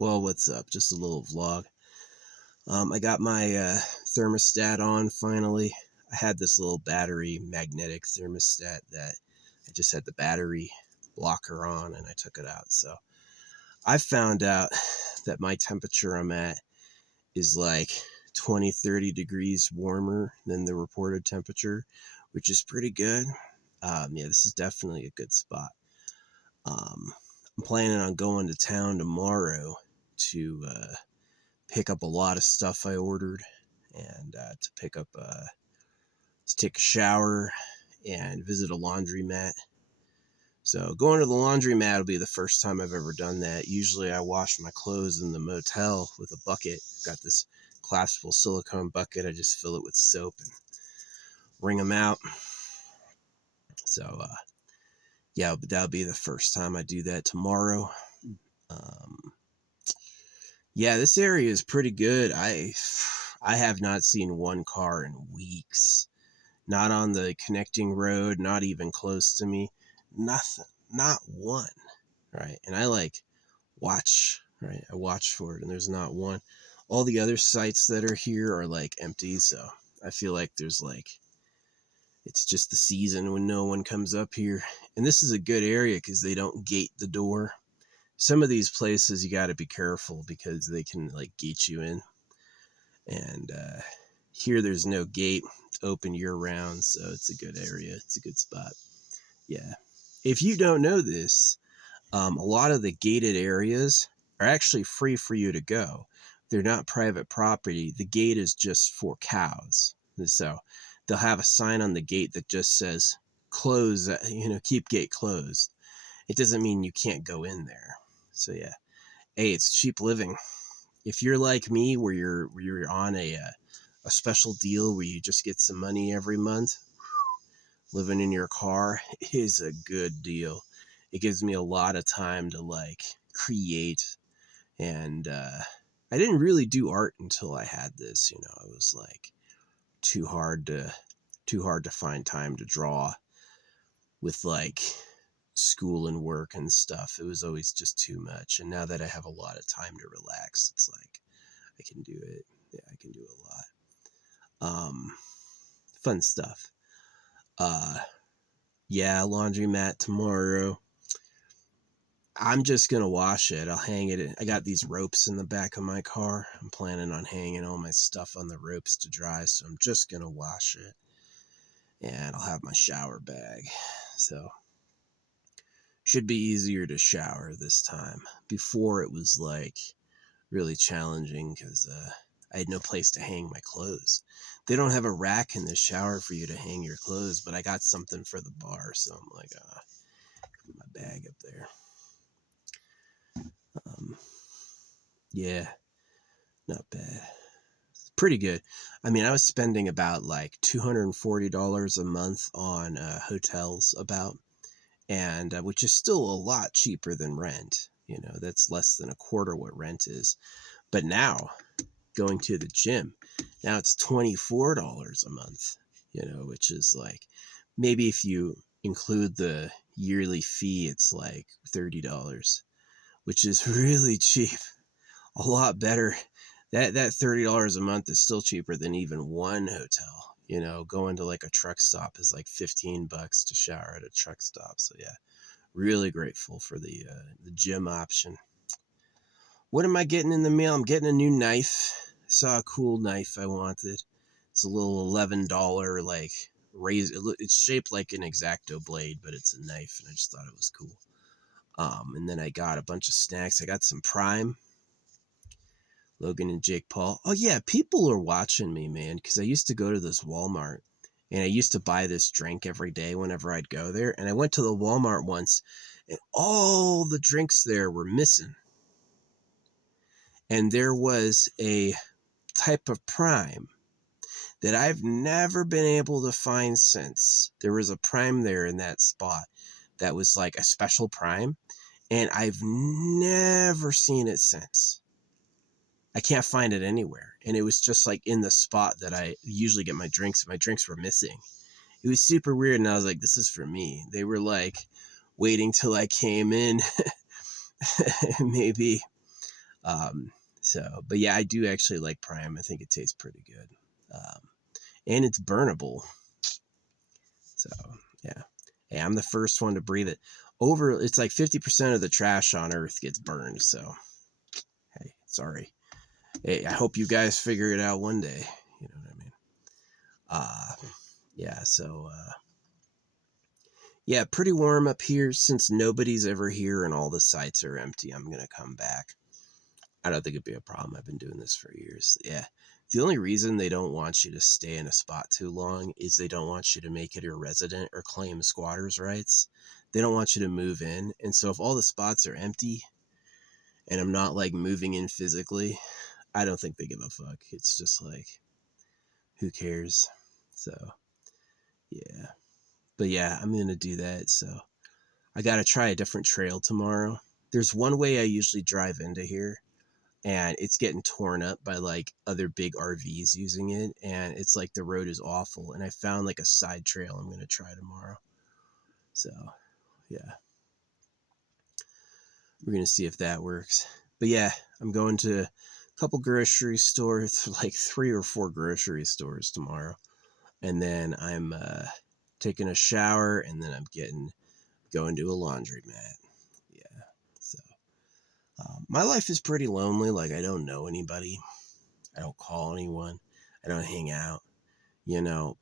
Well, what's up? Just a little vlog. I got my thermostat on finally. I had this little battery magnetic thermostat that I just had the battery blocker on and I took it out. So I found out that my temperature I'm at is like 20, 30 degrees warmer than the reported temperature, which is pretty good. Yeah, this is definitely a good spot. I'm planning on going to town tomorrow to pick up a lot of stuff I ordered and to take a shower and visit a laundromat. So going to the laundromat will be the first time I've ever done that. Usually I wash my clothes in the motel with a bucket. Got this collapsible silicone bucket. I just fill it with soap and wring them out. So yeah, but that'll be the first time I do that tomorrow. Um, yeah, this area is pretty good. I have not seen one car in weeks. Not on the connecting road, not even close to me. Nothing. Not one. Right. And I watch, right? I watch for it and there's not one. All the other sites that are here are empty. So I feel like it's just the season when no one comes up here. And this is a good area because they don't gate the door. Some of these places you got to be careful because they can gate you in. And here there's no gate. It's open year round, so it's a good area. It's a good spot. Yeah. If you don't know this, a lot of the gated areas are actually free for you to go. They're not private property. The gate is just for cows. And so they'll have a sign on the gate that just says close, keep gate closed. It doesn't mean you can't go in there. So yeah. Hey, it's cheap living. If you're like me where you're on a special deal where you just get some money every month, living in your car is a good deal. It gives me a lot of time to create. And I didn't really do art until I had this. It was too hard to find time to draw with school and work and stuff. It was always just too much. And now that I have a lot of time to relax, it's I can do it. Yeah, I can do a lot. Fun stuff. Yeah, laundromat tomorrow. I'm just gonna wash it. I'll hang it. I got these ropes in the back of my car. I'm planning on hanging all my stuff on the ropes to dry, so I'm just gonna wash it. And I'll have my shower bag. So should be easier to shower this time. Before it was really challenging because I had no place to hang my clothes. They don't have a rack in the shower for you to hang your clothes, but I got something for the bar, so I'm put my bag up there. Yeah, not bad. Pretty good. I mean, I was spending about $240 a month on hotels and which is still a lot cheaper than rent. That's less than a quarter what rent is. But now, going to the gym, now it's $24 a month, which is maybe if you include the yearly fee, it's $30, which is really cheap. A lot better. That $30 a month is still cheaper than even one hotel. Going to a truck stop is $15 to shower at a truck stop. So yeah, really grateful for the gym option. What am I getting in the mail? I'm getting a new knife. I saw a cool knife I wanted. It's a little $11 razor. It's shaped like an X-Acto blade, but it's a knife, and I just thought it was cool. And then I got a bunch of snacks. I got some Prime. Logan and Jake Paul. Oh yeah, people are watching me, man, because I used to go to this Walmart and I used to buy this drink every day whenever I'd go there. And I went to the Walmart once and all the drinks there were missing. And there was a type of Prime that I've never been able to find since. There was a Prime there in that spot that was a special Prime, and I've never seen it since. I can't find it anywhere. And it was just in the spot that I usually get my drinks. My drinks were missing. It was super weird. And I was like, this is for me. They were waiting till I came in maybe But yeah, I do actually like Prime. I think it tastes pretty good. And it's burnable. So yeah. Hey, I'm the first one to breathe it. It's like 50% of the trash on Earth gets burned. So, hey, sorry. Hey, I hope you guys figure it out one day. You know what I mean? Yeah, so, yeah, pretty warm up here since nobody's ever here and all the sites are empty. I'm going to come back. I don't think it'd be a problem. I've been doing this for years. Yeah. The only reason they don't want you to stay in a spot too long is they don't want you to make it irresident or claim squatters' rights. They don't want you to move in. And so if all the spots are empty and I'm not like moving in physically, I don't think they give a fuck. It's just like, who cares? So, yeah. But yeah, I'm going to do that. So I got to try a different trail tomorrow. There's one way I usually drive into here, and it's getting torn up by like other big RVs using it, and it's like the road is awful. And I found like a side trail I'm going to try tomorrow. So, yeah. We're going to see if that works. But yeah, I'm going to a couple grocery stores, like 3 or 4 grocery stores tomorrow. And then I'm taking a shower, and then I'm going to a laundromat. Yeah. So my life is pretty lonely. Like, I don't know anybody. I don't call anyone. I don't hang out,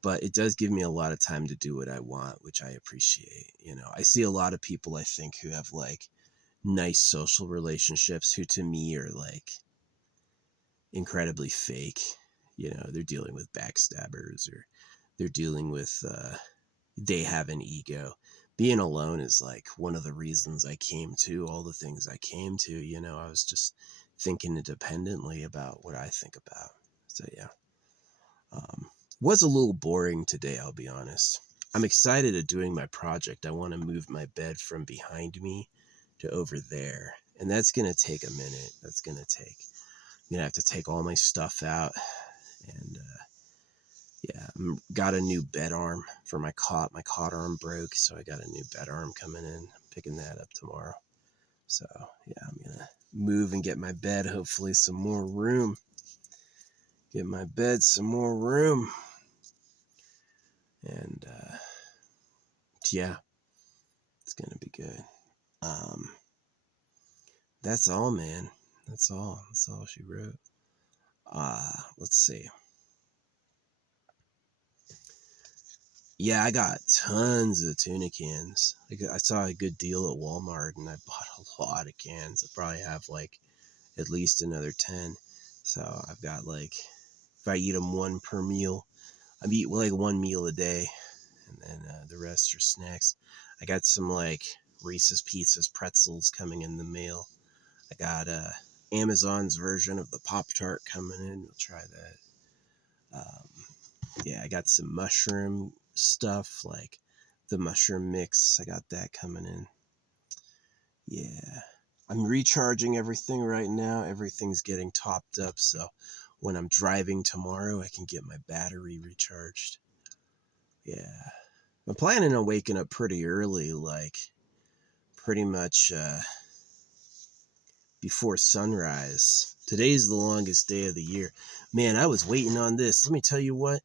but it does give me a lot of time to do what I want, which I appreciate. I see a lot of people, I think, who have like nice social relationships who to me are like incredibly fake. They're dealing with backstabbers, or they're dealing with, they have an ego. Being alone is like one of the reasons I came to all the things I came to. I was just thinking independently about what I think about. So yeah. Was a little boring today, I'll be honest. I'm excited at doing my project. I want to move my bed from behind me to over there. And that's going to take a minute. I'm going to have to take all my stuff out. And yeah, got a new bed arm for my cot. My cot arm broke, so I got a new bed arm coming in. I'm picking that up tomorrow. So yeah, I'm going to move and get my bed, hopefully some more room. Get my bed some more room. And yeah, it's gonna be good. That's all, man. That's all she wrote. Let's see. Yeah, I got tons of tuna cans. I saw a good deal at Walmart, and I bought a lot of cans. I probably have like at least another 10. So I've got like, if I eat them one per meal, I eat like one meal a day, and then the rest are snacks. I got some like Reese's Pieces pretzels coming in the mail. I got Amazon's version of the Pop-Tart coming in. We'll try that. Yeah, I got some mushroom stuff, like the mushroom mix. I got that coming in. Yeah. I'm recharging everything right now. Everything's getting topped up, so when I'm driving tomorrow, I can get my battery recharged. Yeah. I'm planning on waking up pretty early, like pretty much before sunrise. Today's the longest day of the year. Man, I was waiting on this. Let me tell you what.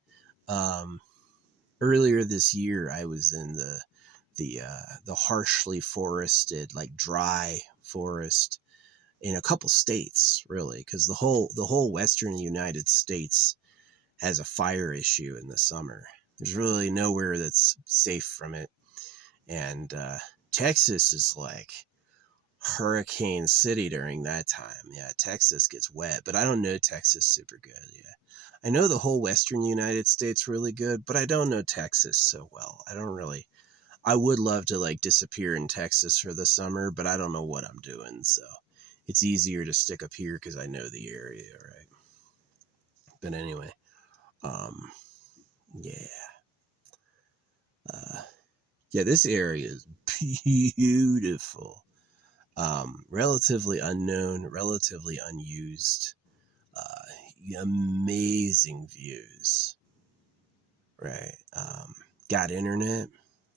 Earlier this year, I was in the harshly forested, like dry forest in a couple states, really, because the whole western United States has a fire issue in the summer. There's really nowhere that's safe from it, and Texas is like Hurricane City during that time. Yeah, Texas gets wet, but I don't know Texas super good. Yeah, I know the whole western United States really good, but I don't know Texas so well. I would love to like disappear in Texas for the summer, but I don't know what I'm doing. So it's easier to stick up here because I know the area, right? But anyway, yeah. Yeah, this area is beautiful. Relatively unknown, relatively unused, amazing views, right? Got internet.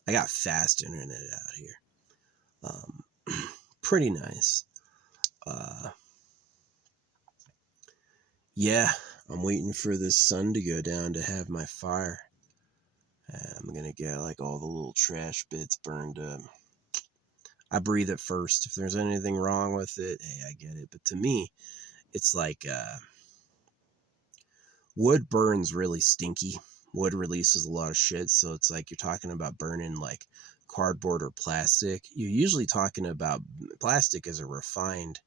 I got fast internet out here. Pretty nice. Yeah, I'm waiting for the sun to go down to have my fire. I'm gonna get like all the little trash bits burned up. I breathe it first. If there's anything wrong with it, hey, I get it. But to me, it's like wood burns really stinky. Wood releases a lot of shit. So it's like you're talking about burning like cardboard or plastic. You're usually talking about plastic as a refined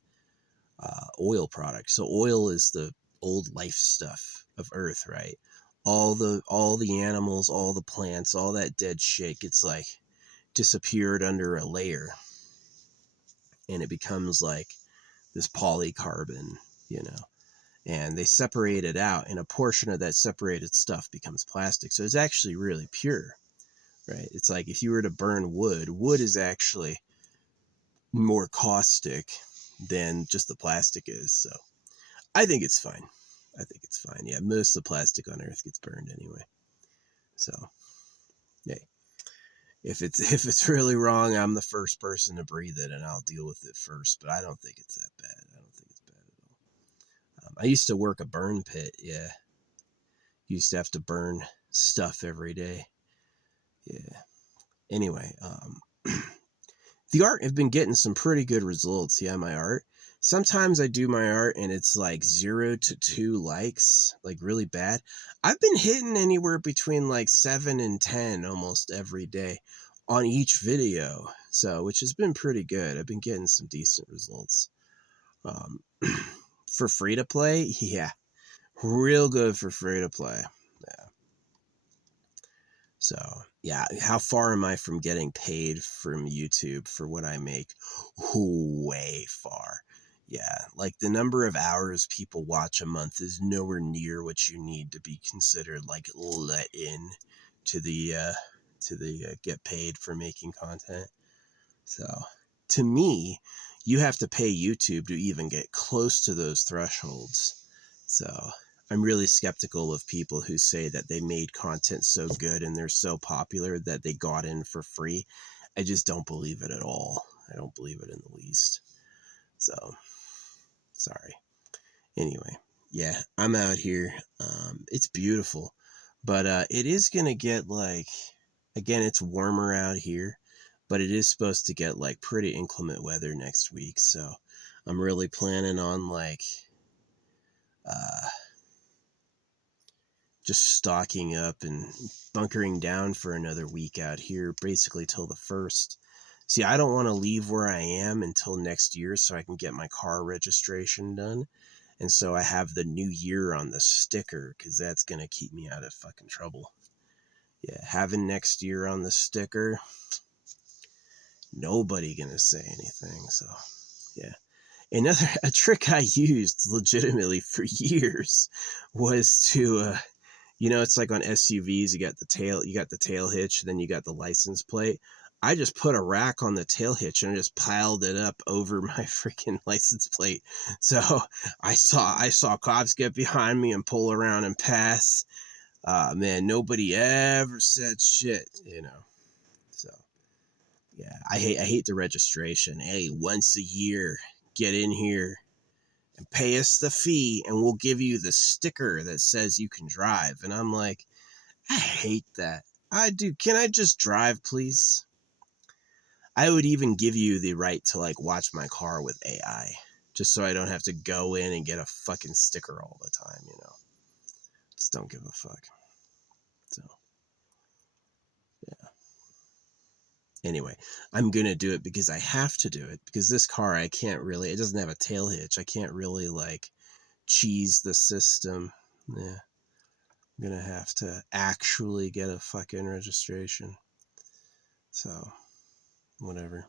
oil product. So oil is the old life stuff of Earth, right? All the animals, all the plants, all that dead shit gets like disappeared under a layer, and it becomes like this polycarbon, you know. And they separate it out, and a portion of that separated stuff becomes plastic. So it's actually really pure, right? It's like if you were to burn wood, wood is actually more caustic than just the plastic is. So I think it's fine. I think it's fine. Yeah, most of the plastic on Earth gets burned anyway. So, hey, if it's really wrong, I'm the first person to breathe it, and I'll deal with it first. But I don't think it's that bad. I don't think it's bad at all. I used to work a burn pit. Yeah, used to have to burn stuff every day. Yeah. Anyway, the art have been getting some pretty good results. Yeah, my art. Sometimes I do my art and it's like 0 to 2 likes, like really bad. I've been hitting anywhere between like 7 and 10 almost every day on each video. So, which has been pretty good. I've been getting some decent results. Um, for free to play, yeah, real good for free to play. Yeah. So, yeah, how far am I from getting paid from YouTube for what I make? Way far. Yeah, like the number of hours people watch a month is nowhere near what you need to be considered like let in to the get paid for making content. So, to me, you have to pay YouTube to even get close to those thresholds. So, I'm really skeptical of people who say that they made content so good and they're so popular that they got in for free. I just don't believe it at all. I don't believe it in the least. So, sorry. Anyway, yeah, I'm out here. It's beautiful, but it is gonna get like, again, it's warmer out here, but it is supposed to get like pretty inclement weather next week. So, I'm really planning on like uh, just stocking up and bunkering down for another week out here, basically till the 1st. See, I don't want to leave where I am until next year so I can get my car registration done. And so I have the new year on the sticker because that's going to keep me out of fucking trouble. Yeah, having next year on the sticker, nobody going to say anything. So, yeah. A trick I used legitimately for years was to it's like on SUVs, you got the tail hitch, then you got the license plate. I just put a rack on the tail hitch and just piled it up over my freaking license plate. So I saw cops get behind me and pull around and pass. Man, nobody ever said shit. So yeah, I hate the registration. Hey, once a year, get in here and pay us the fee, and we'll give you the sticker that says you can drive. And I'm like, I hate that. I do. Can I just drive, please? I would even give you the right to like watch my car with AI, just so I don't have to go in and get a fucking sticker all the time. Just don't give a fuck. So, yeah. Anyway, I'm gonna do it because I have to do it because this car it doesn't have a tail hitch. I can't really like cheese the system. Yeah. I'm gonna have to actually get a fucking registration. So, whatever.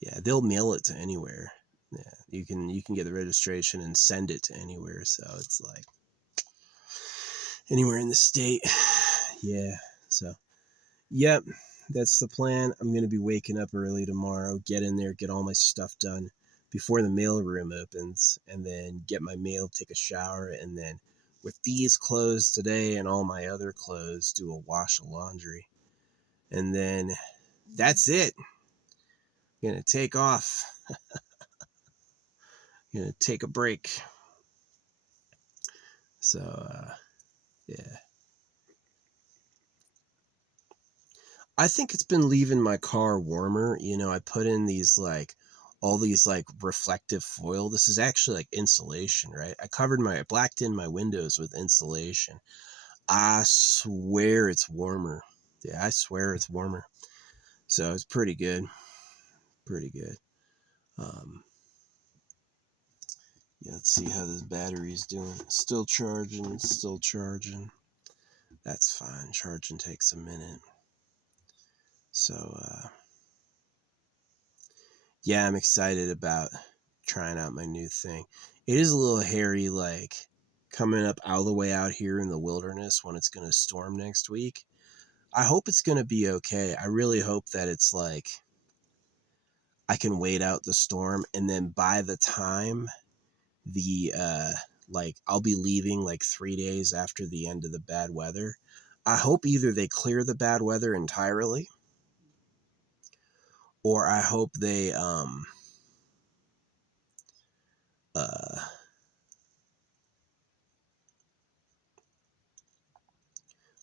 Yeah, they'll mail it to anywhere. Yeah, you can get the registration and send it to anywhere. So it's like anywhere in the state. Yeah. So, yep, that's the plan. I'm gonna be waking up early tomorrow, get in there, get all my stuff done before the mail room opens, and then get my mail, take a shower, and then with these clothes today and all my other clothes, do a wash of laundry. And then that's it. I'm gonna take off. I'm gonna take a break. So, yeah. I think it's been leaving my car warmer. You know, I put in these like all these like reflective foil. This is actually like insulation, right? I blacked in my windows with insulation. I swear it's warmer. Yeah, I swear it's warmer. So it's pretty good. Pretty good. Um, yeah, let's see how this battery's doing. Still charging, still charging. That's fine. Charging takes a minute. So, yeah, I'm excited about trying out my new thing. It is a little hairy, like coming up all the way out here in the wilderness when it's going to storm next week. I hope it's going to be okay. I really hope that it's like I can wait out the storm, and then by the time the like I'll be leaving like 3 days after the end of the bad weather. I hope either they clear the bad weather entirely, or I hope they uh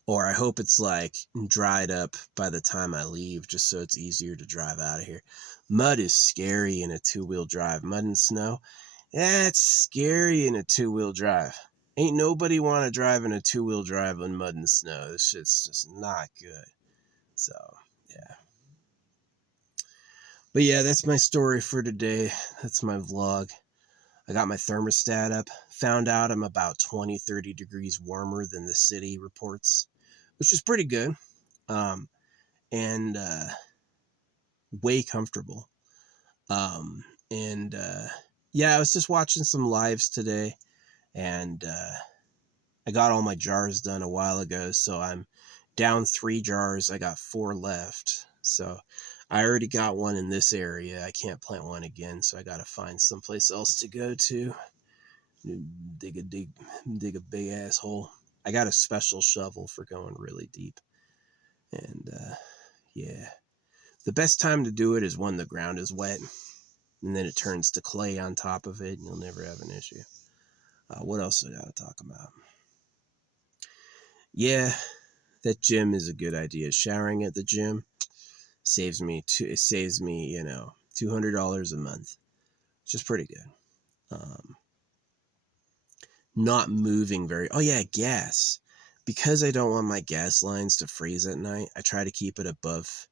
or I hope it's like dried up by the time I leave, just so it's easier to drive out of here. Mud is scary in a two-wheel drive. Mud and snow, yeah, it's scary in a two-wheel drive. Ain't nobody want to drive in a two-wheel drive on mud and snow. This shit's just not good. So, yeah. But yeah, that's my story for today. That's my vlog. I got my thermostat up. Found out I'm about 20, 30 degrees warmer than the city reports, which is pretty good. Um, and way comfortable. And yeah, I was just watching some lives today, and I got all my jars done a while ago, so I'm down 3 jars. I got 4 left. So I already got one in this area. I can't plant one again, so I got to find someplace else to go to. Dig a big ass hole. I got a special shovel for going really deep. And yeah, the best time to do it is when the ground is wet, and then it turns to clay on top of it, and you'll never have an issue. What else I got to talk about? Yeah, that gym is a good idea. Showering at the gym saves me $200 a month, which is pretty good. Not moving very. Oh yeah, gas. Because I don't want my gas lines to freeze at night, I try to keep it above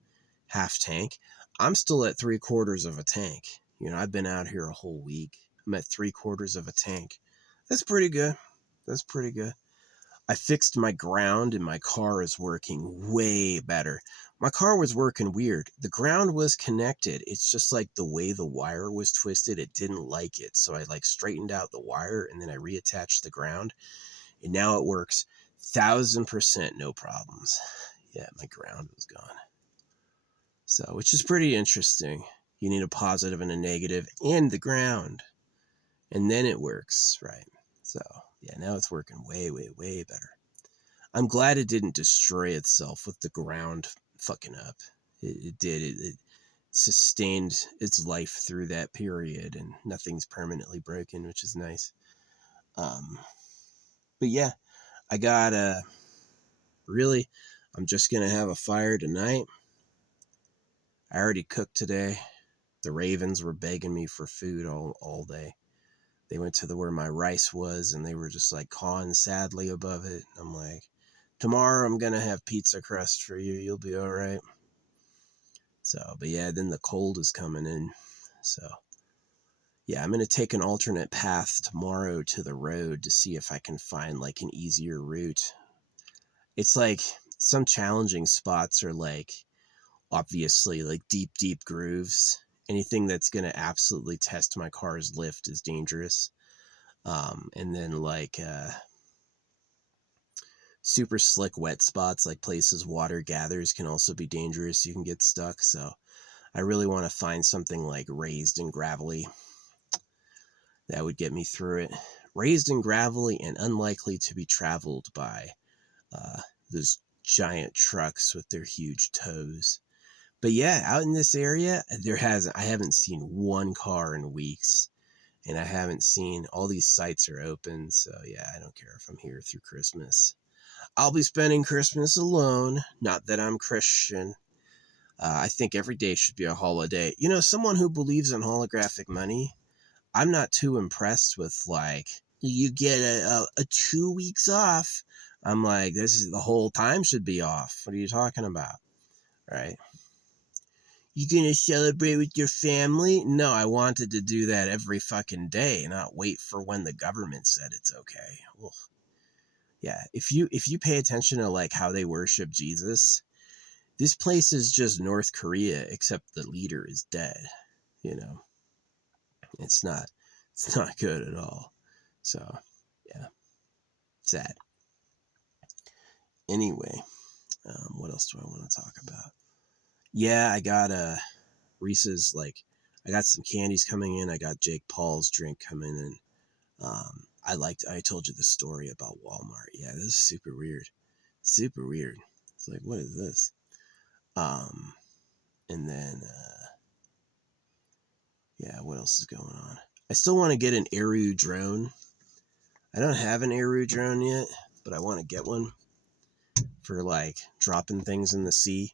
half tank. I'm still at 3/4 of a tank. You know, I've been out here a whole week. I'm at 3/4 of a tank. That's pretty good. That's pretty good. I fixed my ground and my car is working way better. My car was working weird. The ground was connected. It's just like the way the wire was twisted, it didn't like it. So I like straightened out the wire and then I reattached the ground, and now it works 1000% no problems. Yeah, my ground was gone. So, which is pretty interesting. You need a positive and a negative and the ground, and then it works, right? So, yeah, now it's working way, way, way better. I'm glad it didn't destroy itself with the ground fucking up. It did. It sustained its life through that period, and nothing's permanently broken, which is nice. Um, but yeah, I got really, I'm just gonna have a fire tonight. I already cooked today. The ravens were begging me for food all day. They went to where my rice was, and they were just like cawing sadly above it. I'm like, tomorrow I'm gonna have pizza crust for you. You'll be all right. So, but yeah, then the cold is coming in. So, yeah, I'm gonna take an alternate path tomorrow to the road to see if I can find like an easier route. It's like some challenging spots are like obviously like deep grooves. Anything that's gonna absolutely test my car's lift is dangerous. And then like super slick wet spots, like places water gathers, can also be dangerous. You can get stuck. So I really want to find something like raised and gravelly that would get me through it. Raised and gravelly and unlikely to be traveled by uh, those giant trucks with their huge toes. But yeah, out in this area, I haven't seen one car in weeks. and I haven't seen all these sites are open. So yeah, I don't care if I'm here through Christmas. I'll be spending Christmas alone. Not that I'm Christian. I think every day should be a holiday. You know, someone who believes in holographic money, I'm not too impressed with, like, you get a 2 weeks off. I'm like, this is the whole time should be off. What are you talking about? Right? You gonna celebrate with your family? No, I wanted to do that every fucking day, not wait for when the government said it's okay. Ugh. Yeah, if you pay attention to like how they worship Jesus, this place is just North Korea, except the leader is dead. You know, it's not good at all. So yeah, sad. Anyway, what else do I want to talk about? Yeah, I got Reese's, like, I got some candies coming in. I got Jake Paul's drink coming in. I told you the story about Walmart. Yeah, this is super weird. Super weird. It's like, what is this? And then, yeah, what else is going on? I still want to get an Eru drone. I don't have an Eru drone yet, but I want to get one for like dropping things in the sea.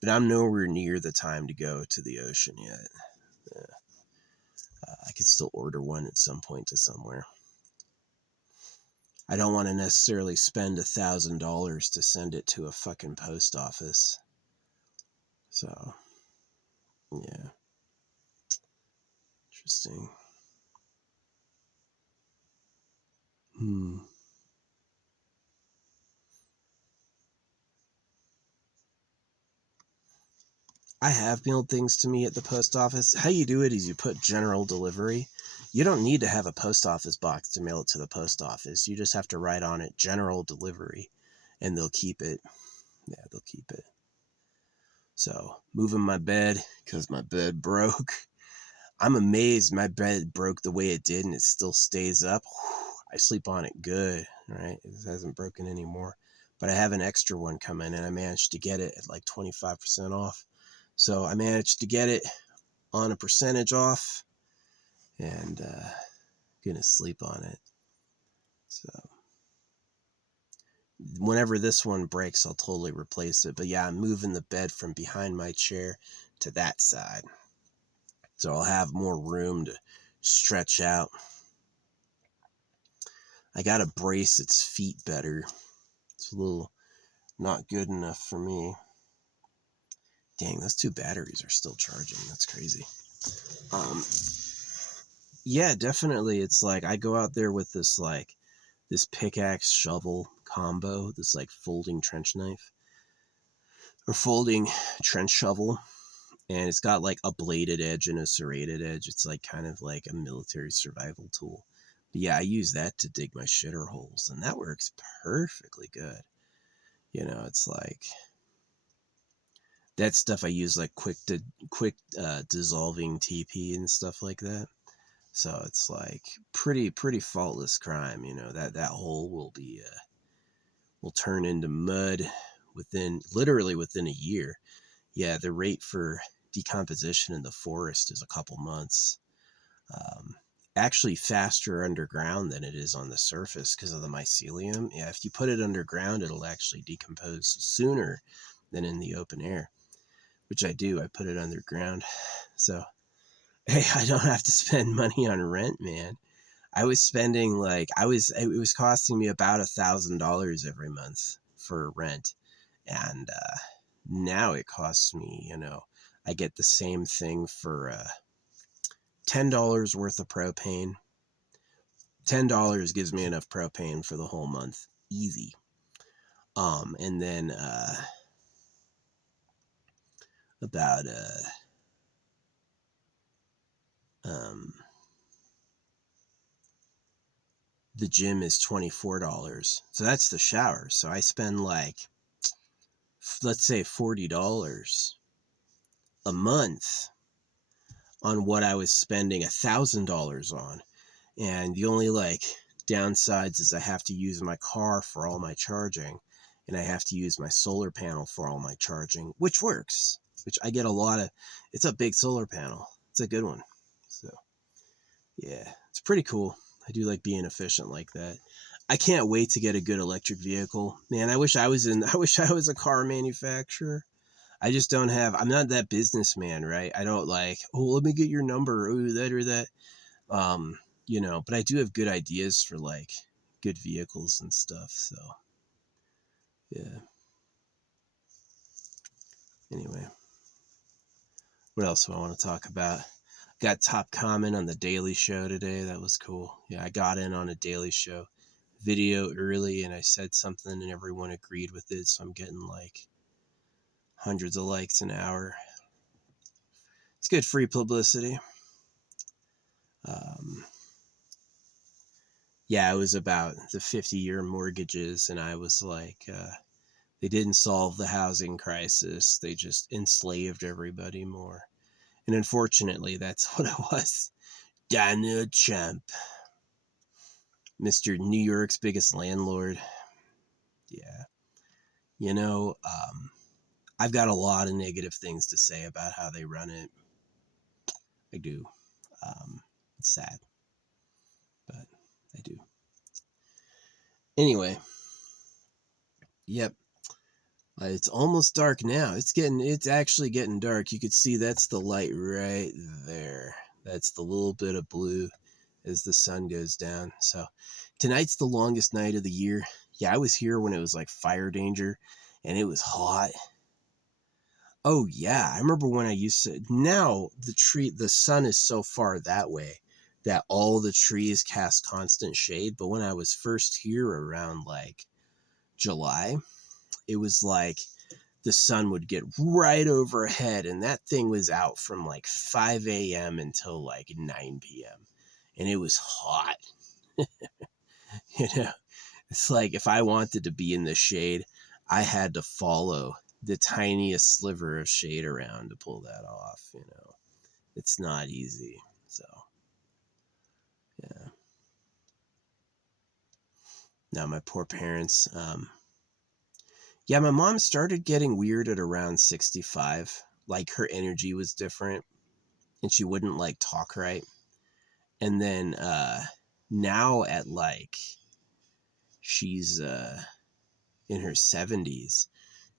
But I'm nowhere near the time to go to the ocean yet. I could still order one at some point to somewhere. I don't want to necessarily spend $1,000 to send it to a fucking post office. So, yeah. Interesting. I have mailed things to me at the post office. How you do it is you put general delivery. You don't need to have a post office box to mail it to the post office. You just have to write on it general delivery, and they'll keep it. Yeah, they'll keep it. So, moving my bed because my bed broke. I'm amazed my bed broke the way it did and it still stays up. I sleep on it good, right? It hasn't broken anymore. But I have an extra one coming and I managed to get it at like 25% off. So I managed to get it on a percentage off and gonna sleep on it. So whenever this one breaks, I'll totally replace it. But yeah, I'm moving the bed from behind my chair to that side. So I'll have more room to stretch out. I gotta brace its feet better. It's a little not good enough for me. Dang, those 2 batteries are still charging. That's crazy. Yeah, definitely. It's like I go out there with this pickaxe shovel combo, this like folding trench knife or folding trench shovel, and it's got like a bladed edge and a serrated edge. It's like kind of like a military survival tool. But yeah, I use that to dig my shitter holes, and that works perfectly good. You know, it's like that stuff I use like quick dissolving TP and stuff like that. So it's like pretty faultless crime. You know, that hole will turn into mud literally within a year. Yeah, the rate for decomposition in the forest is a couple months. Actually faster underground than it is on the surface because of the mycelium. Yeah, if you put it underground, it'll actually decompose sooner than in the open air, which I do. I put it underground. So, hey, I don't have to spend money on rent, man. I was spending it was costing me about $1,000 every month for rent. And now it costs me, I get the same thing for $10 worth of propane. $10 gives me enough propane for the whole month. Easy. And then about the gym is $24. So that's the shower. So I spend like, let's say $40 a month on what I was spending $1,000 on. And the only downsides is I have to use my car for all my charging, and I have to use my solar panel for all my charging, which works, which I get it's a big solar panel. It's a good one. So yeah, It's pretty cool. I do like being efficient like that. I can't wait to get a good electric vehicle. Man, I wish I was a car manufacturer. I just don't have, I'm not that businessman, right? I don't like, oh, let me get your number, oh, that or that. Um, but I do have good ideas for like good vehicles and stuff. So, yeah. Anyway, what else do I want to talk about? Got top comment on the Daily Show today. That was cool. Yeah, I got in on a Daily Show video early and I said something and everyone agreed with it. So I'm getting like hundreds of likes an hour. It's good free publicity. Yeah, it was about the 50-year mortgages, and I was like, they didn't solve the housing crisis. They just enslaved everybody more. And unfortunately, that's what it was. Donald Trump, Mr. New York's biggest landlord. Yeah. I've got a lot of negative things to say about how they run it. I do. It's sad, but I do. Anyway, yep. It's almost dark now. It's actually getting dark. You could see that's the light right there. That's the little bit of blue as the sun goes down. So tonight's the longest night of the year. Yeah, I was here when it was like fire danger and it was hot. Oh yeah, I remember when I used to. Now the sun is so far that way that all the trees cast constant shade. But when I was first here around like July, it was like the sun would get right overhead and that thing was out from like 5 a.m. until like 9 p.m. and it was hot. It's like if I wanted to be in the shade, I had to follow the tiniest sliver of shade around to pull that off. It's not easy. So yeah. Now my poor parents. Yeah, my mom started getting weird at around 65. Like her energy was different and she wouldn't like talk right. And then now at like she's in her 70s,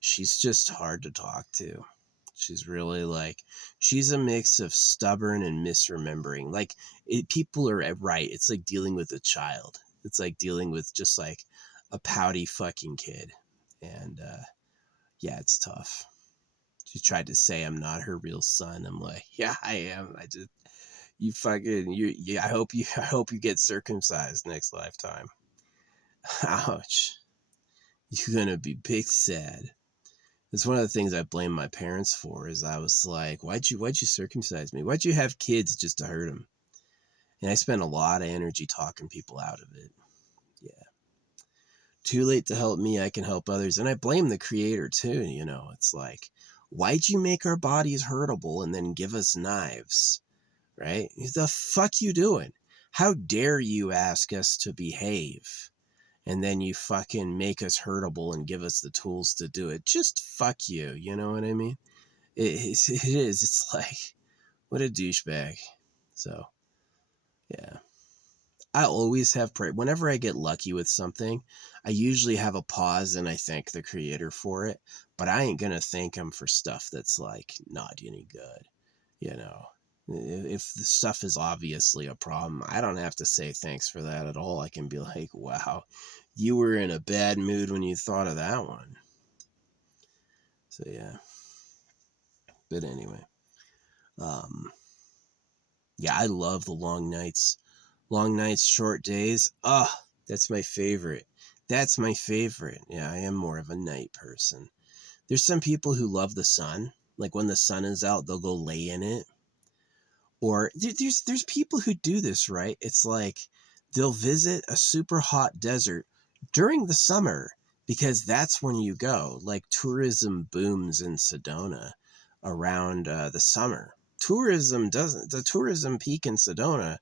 she's just hard to talk to. She's really like, she's a mix of stubborn and misremembering. Like people are right. It's like dealing with a child. It's like dealing with just like a pouty fucking kid. And yeah, it's tough. She tried to say I'm not her real son. I'm like, yeah, I am. I hope you get circumcised next lifetime. Ouch. You're gonna be big sad. It's one of the things I blame my parents for. Is I was like, why'd you circumcise me? Why'd you have kids just to hurt them? And I spent a lot of energy talking people out of it. Yeah. Too late to help me, I can help others. And I blame the creator too. It's like, why'd you make our bodies hurtable and then give us knives? Right? The fuck you doing? How dare you ask us to behave? And then you fucking make us hurtable and give us the tools to do it. Just fuck you. You know what I mean? It is. It's like, what a douchebag. So, yeah. I always have prayer. Whenever I get lucky with something, I usually have a pause and I thank the creator for it. But I ain't going to thank him for stuff that's like not any good. If the stuff is obviously a problem, I don't have to say thanks for that at all. I can be like, wow, you were in a bad mood when you thought of that one. So yeah. But anyway. Yeah, I love the long nights. Long nights, short days. That's my favorite. That's my favorite. Yeah, I am more of a night person. There's some people who love the sun. Like when the sun is out, they'll go lay in it. Or there's people who do this, right? It's like they'll visit a super hot desert during the summer because that's when you go. Like tourism booms in Sedona around the summer. The tourism peak in Sedona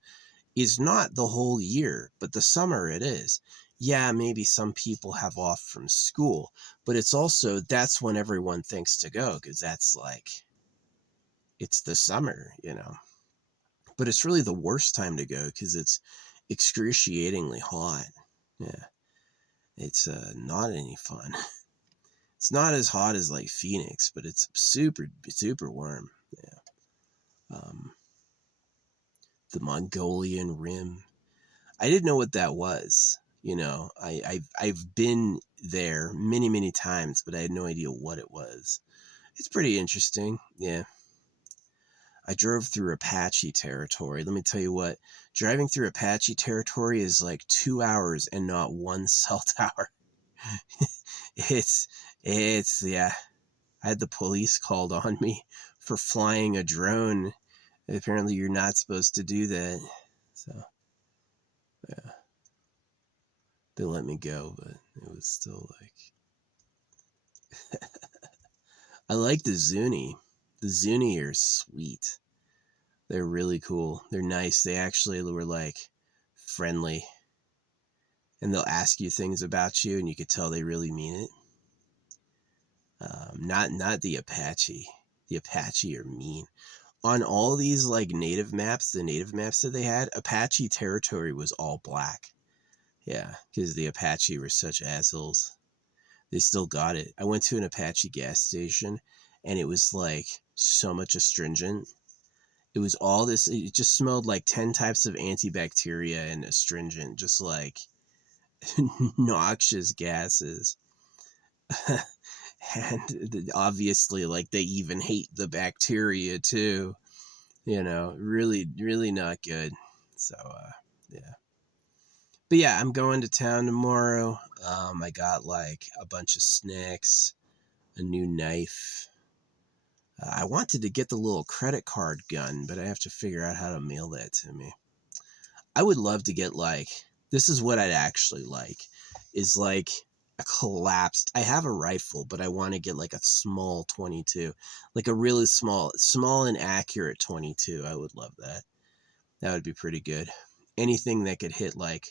is not the whole year, but the summer it is. Yeah, maybe some people have off from school, but it's also, that's when everyone thinks to go because that's like, it's the summer. But it's really the worst time to go because it's excruciatingly hot. Yeah, it's not any fun. It's not as hot as like Phoenix, but it's super, super warm. Yeah. The Mongolian Rim. I didn't know what that was. You know, I've been there many, many times, but I had no idea what it was. It's pretty interesting. Yeah. I drove through Apache territory. Let me tell you what, driving through Apache territory is like 2 hours and not one cell tower. it's, yeah. I had the police called on me for flying a drone. Apparently, you're not supposed to do that. So, yeah, they let me go, but it was still like. I like the Zuni. The Zuni are sweet. They're really cool. They're nice. They actually were like friendly. And they'll ask you things about you, and you could tell they really mean it. Not the Apache. The Apache are mean. On all these like native maps, the native maps that they had, Apache territory was all black. Yeah, because the Apache were such assholes. They still got it. I went to an Apache gas station, and it was like so much astringent. It was all this. It just smelled like 10 types of antibacteria and astringent, just like noxious gases. And obviously, like, they even hate the bacteria too. You know, really, really not good. So, yeah. But yeah, I'm going to town tomorrow. I got like a bunch of snacks, a new knife. I wanted to get the little credit card gun, but I have to figure out how to mail that to me. I would love to get like, this is what I'd actually like, is like a collapsed, I have a rifle, but I want to get like a small 22, like a really small and accurate 22. I would love that. That would be pretty good. Anything that could hit like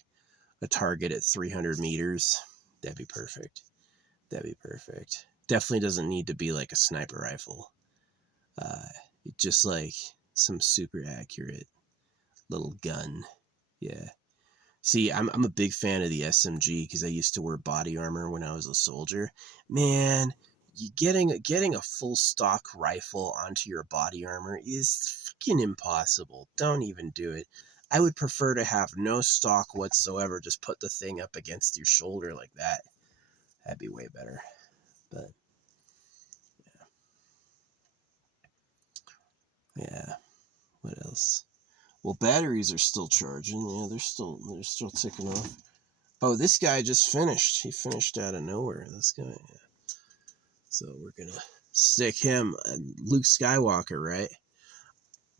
a target at 300 meters, that'd be perfect. That'd be perfect. Definitely doesn't need to be like a sniper rifle. Uh, just like some super accurate little gun. Yeah. See, I'm a big fan of the SMG because I used to wear body armor when I was a soldier. Man, getting a full stock rifle onto your body armor is fucking impossible. Don't even do it. I would prefer to have no stock whatsoever. Just put the thing up against your shoulder like that. That'd be way better. But yeah, what else? Well, batteries are still charging. Yeah, they're still ticking off. Oh, this guy just finished. He finished out of nowhere. This guy. Yeah. So we're gonna stick him. Luke Skywalker, right?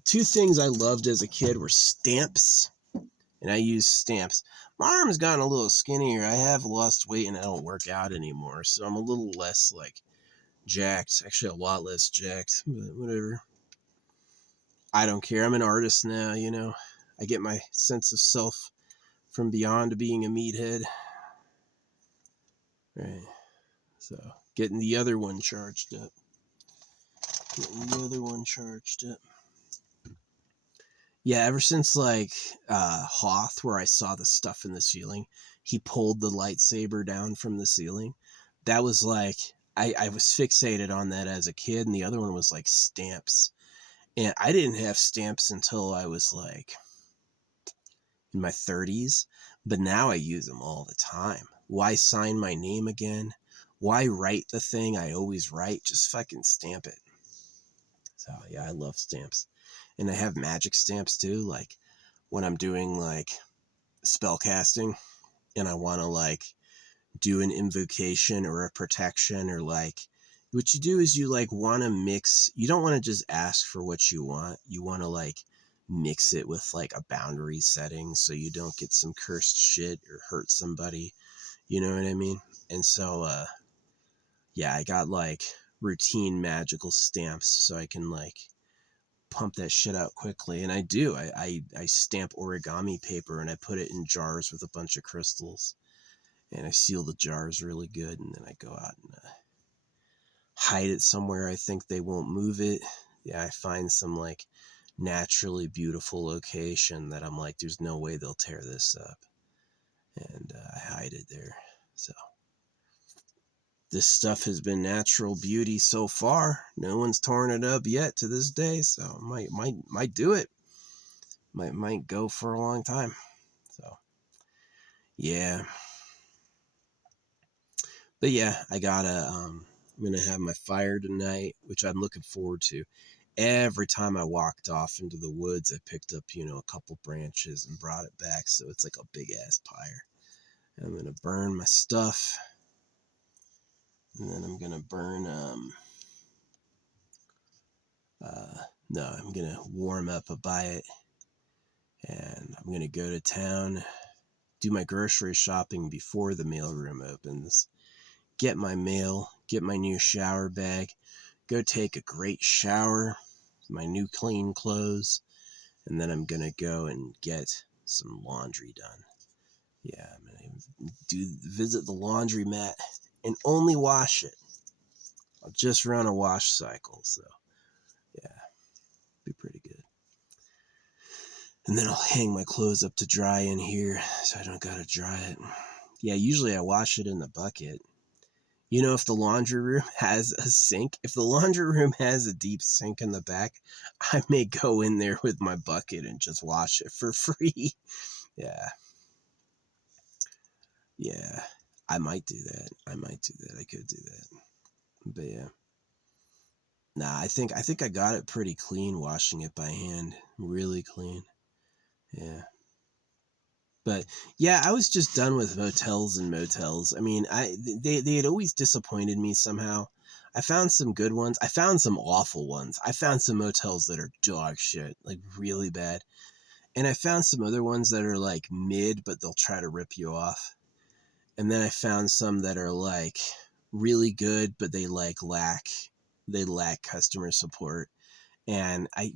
Two things I loved as a kid were stamps, and I use stamps. My arm's gotten a little skinnier. I have lost weight, and I don't work out anymore, so I'm a little less like jacked. Actually, a lot less jacked. But whatever. I don't care. I'm an artist now. You know, I get my sense of self from beyond being a meathead. Right. So getting the other one charged up. Getting the other one charged up. Yeah, ever since like Hoth, where I saw the stuff in the ceiling, he pulled the lightsaber down from the ceiling. That was like I was fixated on that as a kid, and the other one was like stamps. And I didn't have stamps until I was like in my 30s, but now I use them all the time. Why sign my name again? Why write the thing I always write? Just fucking stamp it. So yeah, I love stamps. And I have magic stamps too, like when I'm doing like spell casting and I want to like do an invocation or a protection, or like what you do is you like want to mix, you don't want to just ask for what you want to like mix it with like a boundary setting so you don't get some cursed shit or hurt somebody, you know what I mean? And so yeah, I got like routine magical stamps so I can like pump that shit out quickly. And I do. I stamp origami paper and I put it in jars with a bunch of crystals. And I seal the jars really good. And then I go out and hide it somewhere I think they won't move it. Yeah, I find some like naturally beautiful location that I'm like, there's no way they'll tear this up. And I hide it there. So this stuff has been natural beauty so far. No one's torn it up yet to this day. So might do it. Might go for a long time. So yeah. But yeah, I gotta I'm gonna have my fire tonight, which I'm looking forward to. Every time I walked off into the woods, I picked up, a couple branches and brought it back. So it's like a big ass pyre. And I'm gonna burn my stuff. And then I'm gonna burn no, I'm gonna warm up by it. And I'm gonna go to town, do my grocery shopping before the mailroom opens, get my mail, get my new shower bag, go take a great shower, my new clean clothes, and then I'm gonna go and get some laundry done. Yeah, I'm gonna visit the laundromat and only wash it. I'll just run a wash cycle, so yeah, be pretty good. And then I'll hang my clothes up to dry in here so I don't gotta dry it. Yeah, usually I wash it in the bucket. If the laundry room has a sink, if the laundry room has a deep sink in the back, I may go in there with my bucket and just wash it for free. Yeah. Yeah. I might do that. I could do that. But yeah. Nah, I think I got it pretty clean washing it by hand. Really clean. Yeah. But yeah, I was just done with hotels and motels. I mean, they had always disappointed me somehow. I found some good ones. I found some awful ones. I found some motels that are dog shit, like really bad. And I found some other ones that are like mid, but they'll try to rip you off. And then I found some that are like really good, but they lack customer support. And I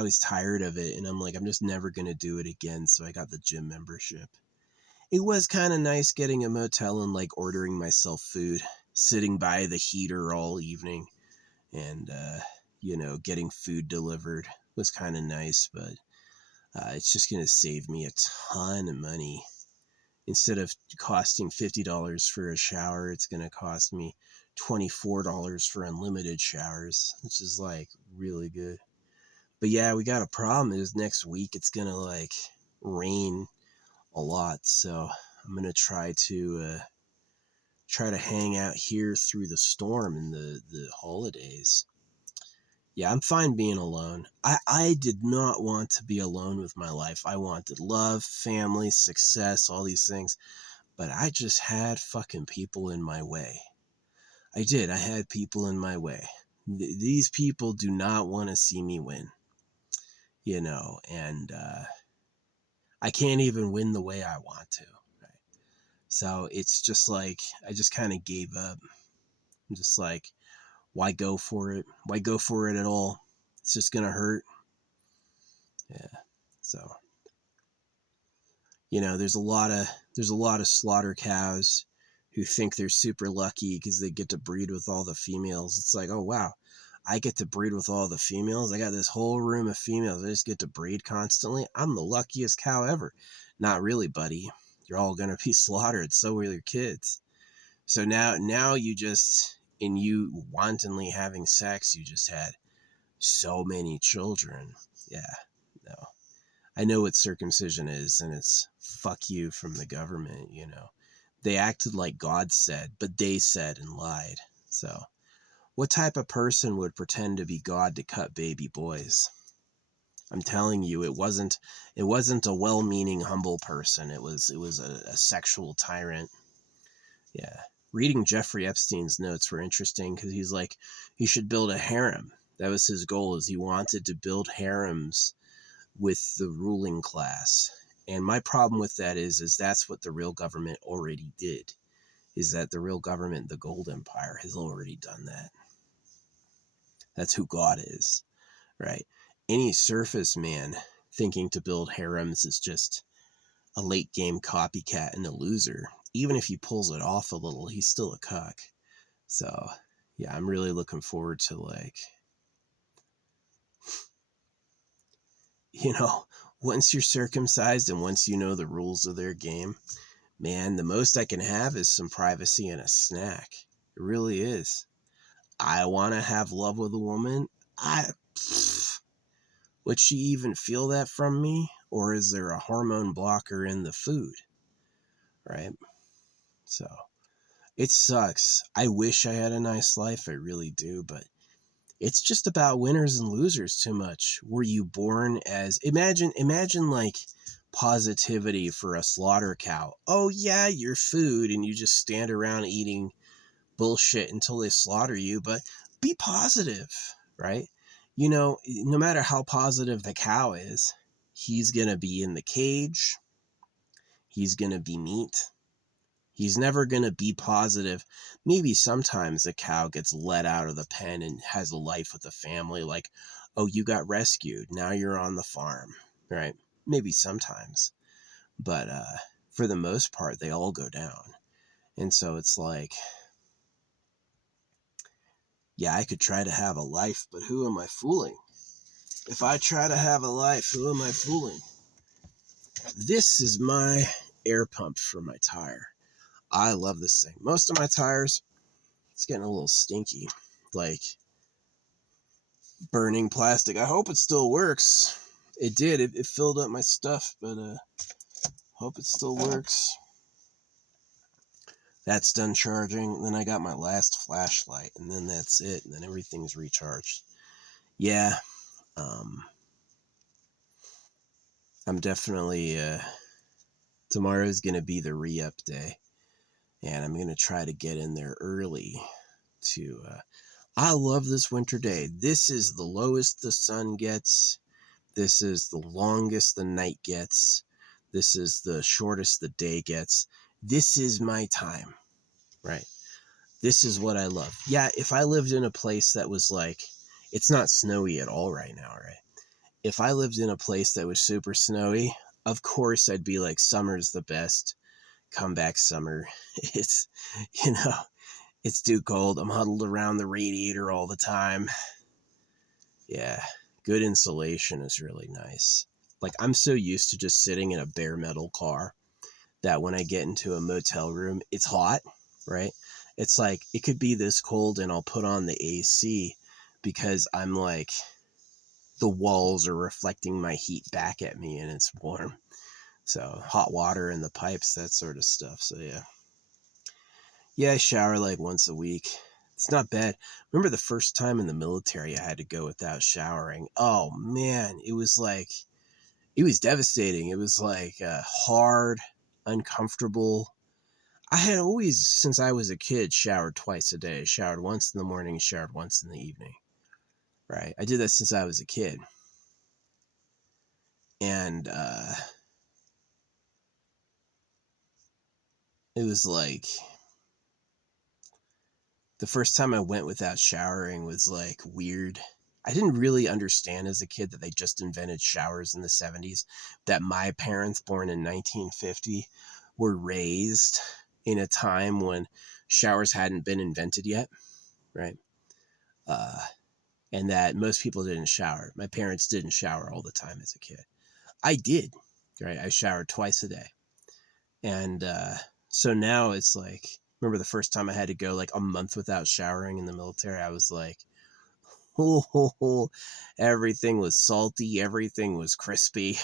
was tired of it. And I'm like, I'm just never going to do it again. So I got the gym membership. It was kind of nice getting a motel and like ordering myself food, sitting by the heater all evening and, getting food delivered was kind of nice, but it's just going to save me a ton of money. Instead of costing $50 for a shower, it's going to cost me $24 for unlimited showers, which is like really good. But yeah, we got a problem is next week it's going to like rain a lot. So I'm going to try to hang out here through the storm and the holidays. Yeah, I'm fine being alone. I did not want to be alone with my life. I wanted love, family, success, all these things. But I just had fucking people in my way. I did. I had people in my way. These people do not want to see me win. And I can't even win the way I want to. Right? So it's just like, I just kind of gave up. I'm just like, why go for it? Why go for it at all? It's just going to hurt. Yeah. So, there's a lot of slaughter cows who think they're super lucky because they get to breed with all the females. It's like, oh, wow, I get to breed with all the females. I got this whole room of females. I just get to breed constantly. I'm the luckiest cow ever. Not really, buddy. You're all going to be slaughtered. So are your kids. So now you just, in you wantonly having sex, you just had so many children. Yeah, no. I know what circumcision is, and it's fuck you from the government, They acted like God said, but they said and lied. So, what type of person would pretend to be God to cut baby boys? I'm telling you, it wasn't a well-meaning, humble person. It was a sexual tyrant. Yeah. Reading Jeffrey Epstein's notes were interesting because he's like, he should build a harem. That was his goal, is he wanted to build harems with the ruling class. And my problem with that is that's what the real government already did, is that the real government, the Gold Empire, has already done that. That's who God is, right? Any surface man thinking to build harems is just a late game copycat and a loser. Even if he pulls it off a little, he's still a cuck. So yeah, I'm really looking forward to you know, once you're circumcised and once you know the rules of their game, man, the most I can have is some privacy and a snack. It really is. I want to have love with a woman. I would she even feel that from me, or is there a hormone blocker in the food? Right? So it sucks. I wish I had a nice life. I really do, but it's just about winners and losers too much. Were you born as imagine like positivity for a slaughter cow. Oh yeah, you're food and you just stand around eating bullshit until they slaughter you, but be positive, right? You know, no matter how positive the cow is, he's going to be in the cage. He's going to be meat. He's never going to be positive. Maybe sometimes a cow gets let out of the pen and has a life with a family, like, oh, you got rescued. Now you're on the farm, right? Maybe sometimes. But for the most part, they all go down. And so it's like, yeah, I could try to have a life, but who am I fooling? If I try to have a life, who am I fooling? This is my air pump for my tire. I love this thing. Most of my tires, it's getting a little stinky, like burning plastic. I hope it still works. It did. It filled up my stuff, but hope it still works. That's done charging. Then I got my last flashlight, and then that's it. And then everything's recharged. Yeah. I'm definitely tomorrow's gonna be the re-up day, and I'm gonna try to get in there early to I love this winter day. This is the lowest the sun gets. This is the longest the night gets. This is the shortest the day gets. This is my time, right? This is what I love. Yeah, if I lived in a place that was like, it's not snowy at all right now, right? If I lived in a place that was super snowy, of course I'd be like, summer's the best. Come back summer. It's, you know, it's too cold. I'm huddled around the radiator all the time. Yeah, good insulation is really nice. Like, I'm so used to just sitting in a bare metal car that when I get into a motel room, it's hot, right? It's like, it could be this cold and I'll put on the AC because I'm like, the walls are reflecting my heat back at me and it's warm. So hot water in the pipes, that sort of stuff. So yeah. Yeah, I shower like once a week. It's not bad. Remember the first time in the military I had to go without showering? Oh man, it was devastating. It was like hard, uncomfortable. I had always, since I was a kid, showered twice a day. Showered once in the morning, showered once in the evening. Right? I did that since I was a kid. And it was like, the first time I went without showering was like weird. I didn't really understand as a kid that they just invented showers in the 70s, that my parents, born in 1950, were raised in a time when showers hadn't been invented yet, right? Uh, and that most people didn't shower. My parents didn't shower all the time as a kid. I did, right? I showered twice a day. And so now it's like, remember the first time I had to go like a month without showering in the military? I was like, oh, everything was salty, everything was crispy.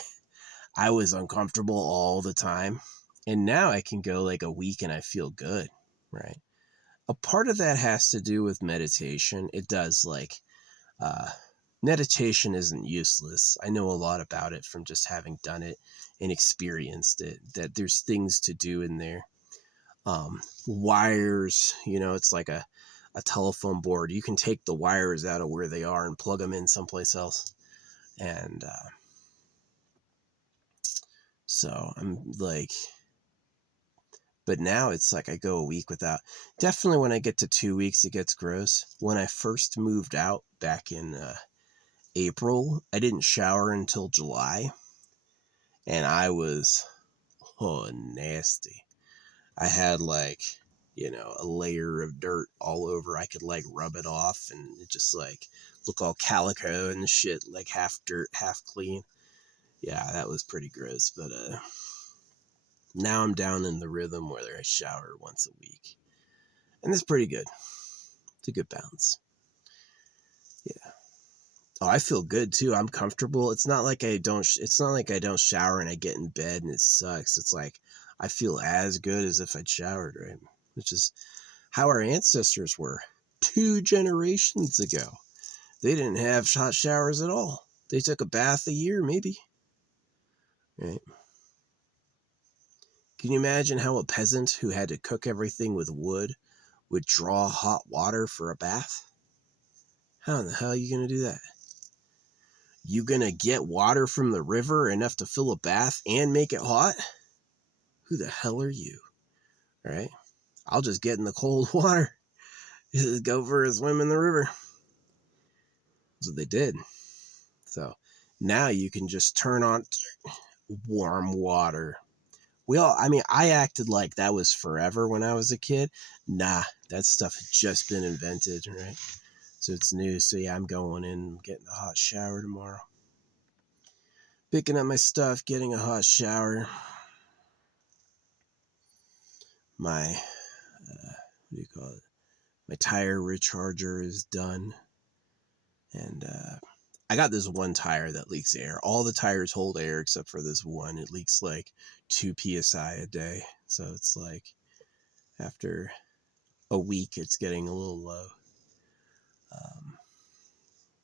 I was uncomfortable all the time. And now I can go like a week and I feel good, right? A part of that has to do with meditation. It does, like, uh, meditation isn't useless. I know a lot about it from just having done it and experienced it, that there's things to do in there. Wires, it's like a telephone board. You can take the wires out of where they are and plug them in someplace else. And so I'm like, but now it's like I go a week without. Definitely when I get to 2 weeks, it gets gross. When I first moved out back in April, I didn't shower until July. And I was, nasty. I had like, a layer of dirt all over. I could like rub it off and it just like look all calico and shit, like half dirt, half clean. yeah, that was pretty gross. But now I'm down in the rhythm where I shower once a week, and it's pretty good. It's a good balance. Yeah. Oh, I feel good too. I'm comfortable. It's not like I don't. It's not like I don't shower and I get in bed and it sucks. It's like I feel as good as if I'd showered, right? Which is how our ancestors were 2 generations ago. They didn't have hot showers at all. They took a bath a year, maybe. Right? Can you imagine how a peasant who had to cook everything with wood would draw hot water for a bath? How in the hell are you going to do that? You going to get water from the river enough to fill a bath and make it hot? Who the hell are you? Right? I'll just get in the cold water. Just go for a swim in the river. That's what they did. So now you can just turn on warm water. I acted like that was forever when I was a kid. Nah, that stuff had just been invented, right? So it's new. So yeah, I'm going in, getting a hot shower tomorrow. Picking up my stuff, getting a hot shower. My, what do you call it? My tire recharger is done. And I got this one tire that leaks air. All the tires hold air except for this one. It leaks like 2 psi a day. So it's like after a week, it's getting a little low.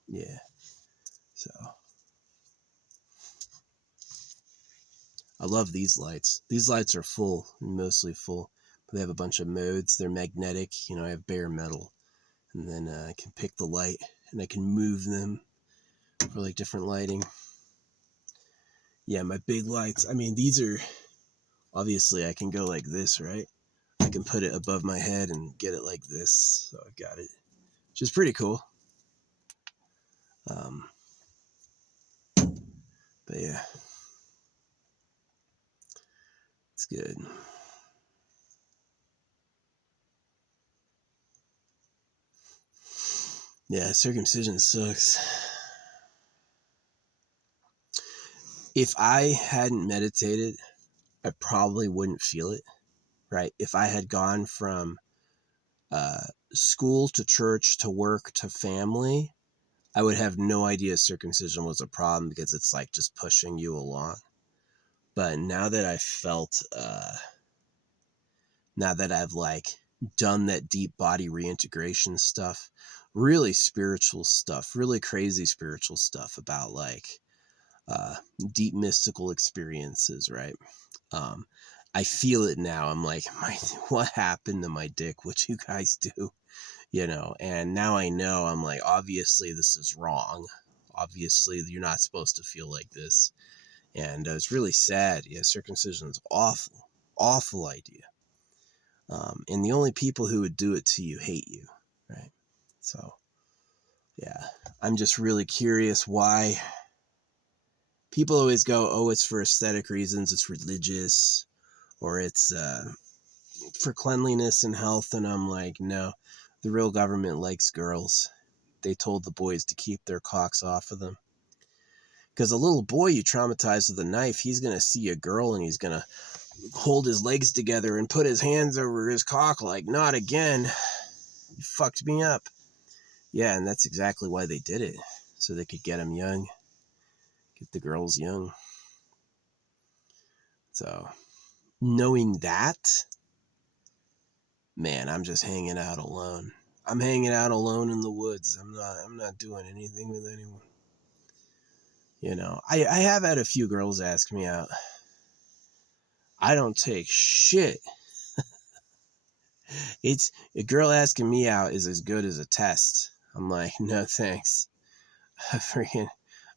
Yeah. So I love these lights. These lights are full, mostly full. But they have a bunch of modes. They're magnetic. I have bare metal. And then I can pick the light and I can move them for like different lighting. Yeah, my big lights. These are obviously I can go like this, right? I can put it above my head and get it like this. So I've got it, which is pretty cool. But yeah, it's good. Yeah, circumcision sucks. If I hadn't meditated, I probably wouldn't feel it, right? If I had gone from school to church to work to family, I would have no idea circumcision was a problem because it's like just pushing you along. But now that I felt, now that I've like done that deep body reintegration stuff, really spiritual stuff, really crazy spiritual stuff about like deep mystical experiences, right? I feel it now. I'm like, what happened to my dick? What you guys do? And now I know. I'm like, obviously this is wrong. Obviously you're not supposed to feel like this. And it's really sad. Yeah, circumcision is awful, awful idea. And the only people who would do it to you hate you, right? So, yeah, I'm just really curious why people always go, oh, it's for aesthetic reasons, it's religious, or it's for cleanliness and health. And I'm like, no, the real government likes girls. They told the boys to keep their cocks off of them. Because a little boy you traumatize with a knife, he's going to see a girl and he's going to hold his legs together and put his hands over his cock like, not again. You fucked me up. Yeah, and that's exactly why they did it. So they could get him young. Get the girls young. So, knowing that, man, I'm just hanging out alone. I'm hanging out alone in the woods. I'm not doing anything with anyone. I have had a few girls ask me out. I don't take shit. It's a girl asking me out is as good as a test. I'm like, no thanks.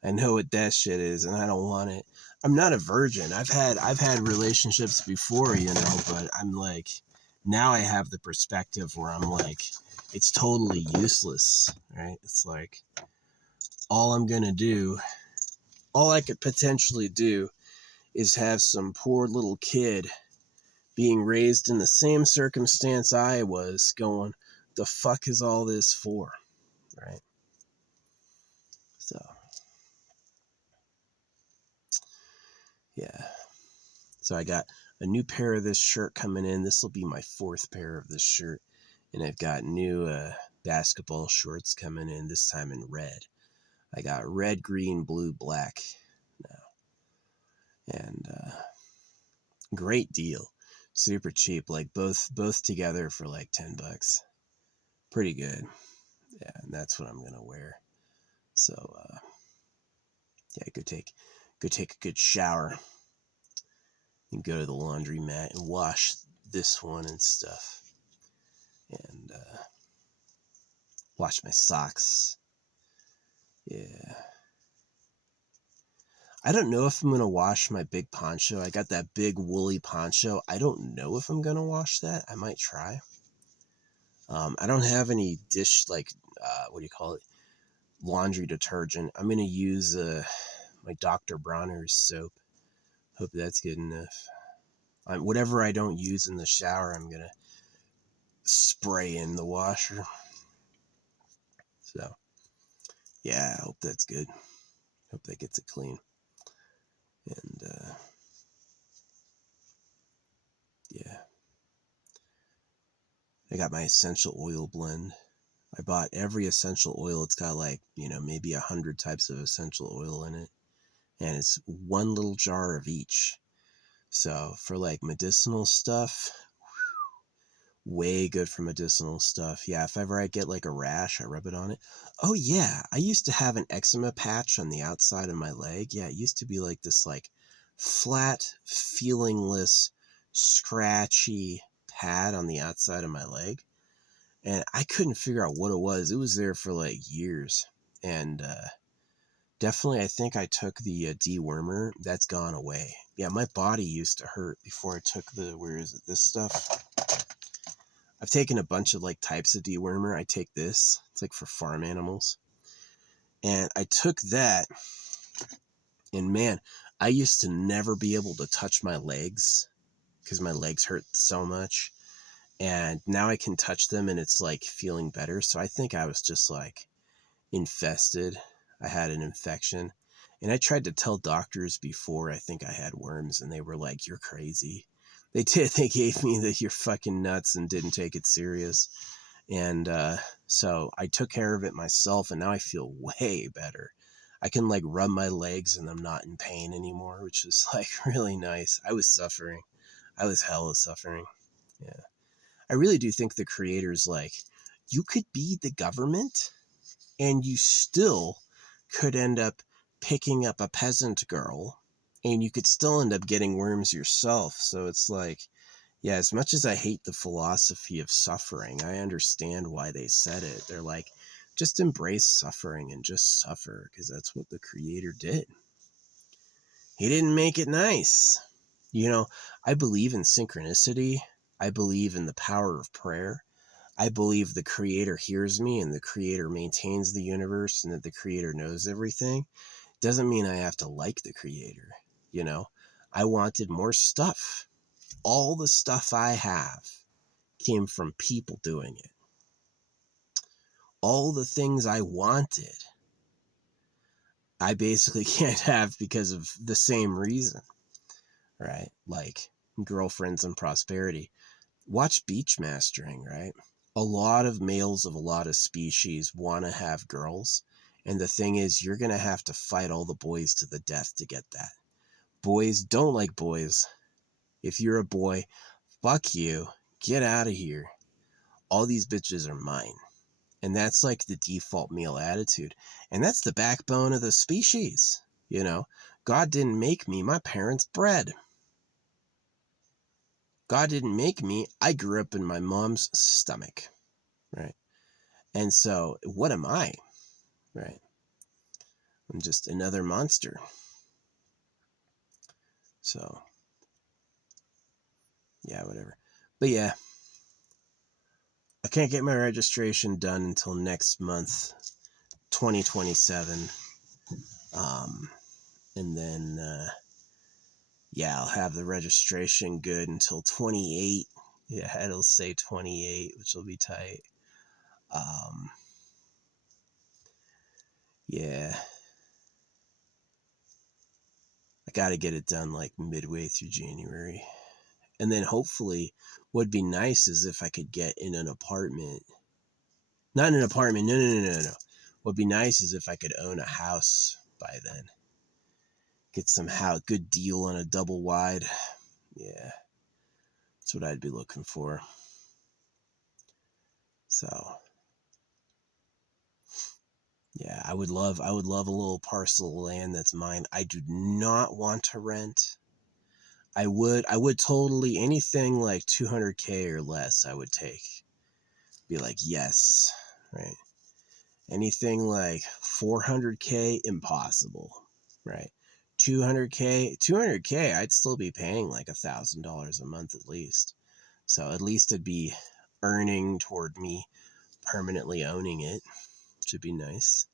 I know what that shit is and I don't want it. I'm not a virgin. I've had relationships before, but I'm like, now I have the perspective where I'm like, it's totally useless, right? It's like all I could potentially do is have some poor little kid being raised in the same circumstance I was going, the fuck is all this for? Right? So, Yeah. So I got a new pair of this shirt coming in. This will be my 4th pair of this shirt. And I've got new basketball shorts coming in, this time in red. I got red, green, blue, black now. And great deal. Super cheap. Like both together for like $10. Pretty good. Yeah, and that's what I'm going to wear. So, yeah, go take a good shower. And go to the laundromat and wash this one and stuff. And wash my socks. Yeah. I don't know if I'm going to wash my big poncho. I got that big woolly poncho. I don't know if I'm going to wash that. I might try. I don't have any dish, like, what do you call it? Laundry detergent. I'm going to use my Dr. Bronner's soap. Hope that's good enough. Whatever I don't use in the shower, I'm going to spray in the washer. So, yeah, I hope that's good. Hope that gets it clean. And, yeah. I got my essential oil blend. I bought every essential oil. It's got like, maybe 100 types of essential oil in it. And it's one little jar of each. So for like medicinal stuff, way good for medicinal stuff. Yeah, if ever I get like a rash, I rub it on it. Oh yeah, I used to have an eczema patch on the outside of my leg. Yeah, it used to be like this like flat, feelingless, scratchy pad on the outside of my leg. And I couldn't figure out what it was. It was there for like years. And definitely, I think I took the dewormer. That's gone away. Yeah, my body used to hurt before I took this stuff? I've taken a bunch of like types of dewormer. I take this. It's like for farm animals. And I took that. And man, I used to never be able to touch my legs because my legs hurt so much. And now I can touch them and it's like feeling better. So I think I was just like infested. I had an infection. And I tried to tell doctors before I think I had worms and they were like, "You're crazy." They gave me the "you're fucking nuts" and didn't take it serious. And so I took care of it myself and now I feel way better. I can like rub my legs and I'm not in pain anymore, which is like really nice. I was suffering. I was hella suffering. Yeah. I really do think the creator's like, you could be the government and you still could end up picking up a peasant girl and you could still end up getting worms yourself. So it's like, yeah, as much as I hate the philosophy of suffering, I understand why they said it. They're like, just embrace suffering and just suffer because that's what the creator did. He didn't make it nice. I believe in synchronicity. I believe in the power of prayer. I believe the creator hears me and the creator maintains the universe and that the creator knows everything. Doesn't mean I have to like the creator. I wanted more stuff. All the stuff I have came from people doing it. All the things I wanted, I basically can't have because of the same reason, right? Like girlfriends and prosperity. Watch Beach Mastering, right? A lot of males of a lot of species want to have girls. And the thing is, you're going to have to fight all the boys to the death to get that. Boys don't like boys. If you're a boy, fuck you. Get out of here. All these bitches are mine. And that's like the default male attitude. And that's the backbone of the species. God didn't make me. My parents bred. God didn't make me. I grew up in my mom's stomach. Right. And so what am I? Right. I'm just another monster. So, yeah, whatever. But yeah, I can't get my registration done until next month, 2027. And then, yeah, I'll have the registration good until 28. Yeah, it'll say 28, which will be tight. Yeah. got to get it done like midway through January. And then hopefully what'd be nice is if I could get in an apartment. Not an apartment. No. What'd be nice is if I could own a house by then. Get some good deal on a double wide. Yeah. That's what I'd be looking for. So yeah, I would love a little parcel of land that's mine. I do not want to rent. I would totally, anything like 200K or less I would take. Be like, yes, right? Anything like 400K, impossible, right? 200K, I'd still be paying like $1,000 a month at least. So at least it'd be earning toward me permanently owning it, which would be nice.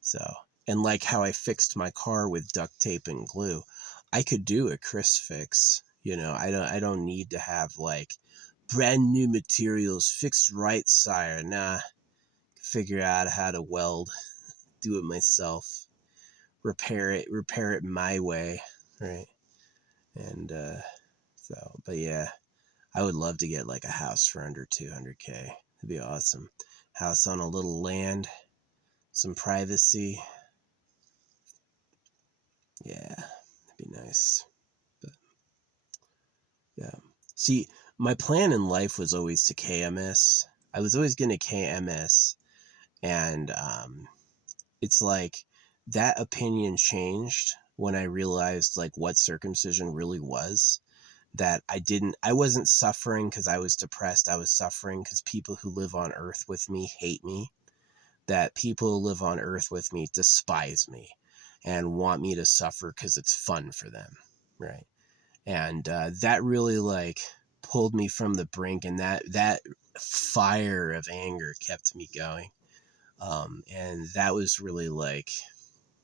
So, and like how I fixed my car with duct tape and glue, I could do a Chris fix. You know, I don't need to have like brand new materials fixed right, sire. Nah, figure out how to weld, do it myself, repair it my way, right? And so, but yeah, I would love to get like a house for under 200K. It'd be awesome. House on a little land, some privacy. Yeah, it'd be nice. But yeah. See, my plan in life was always to KMS. I was always going to KMS. And it's like that opinion changed when I realized like what circumcision really was. That I wasn't suffering because I was depressed. I was suffering because people who live on earth with me hate me. That people who live on earth with me despise me and want me to suffer because it's fun for them, right? And that really like pulled me from the brink, and that fire of anger kept me going. And that was really like,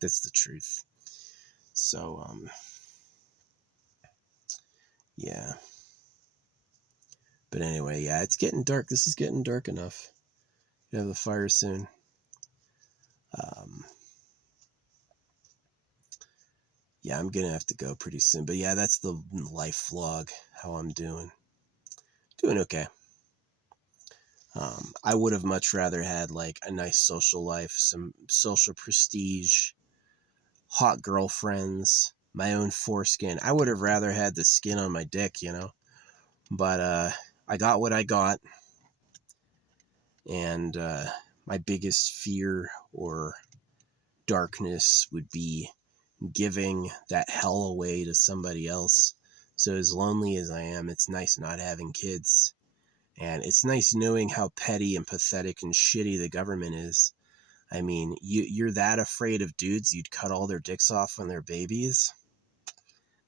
that's the truth. So yeah. But anyway, yeah, it's getting dark. This is getting dark enough. You have the fire soon. Yeah, I'm gonna have to go pretty soon. But yeah, that's the life vlog, how I'm doing. Doing okay. I would have much rather had like a nice social life, some social prestige, hot girlfriends, my own foreskin. I would have rather had the skin on my dick, you know. But I got what I got. And my biggest fear or darkness would be giving that hell away to somebody else. So as lonely as I am, it's nice not having kids. And it's nice knowing how petty and pathetic and shitty the government is. I mean, you're that afraid of dudes you'd cut all their dicks off when they're babies?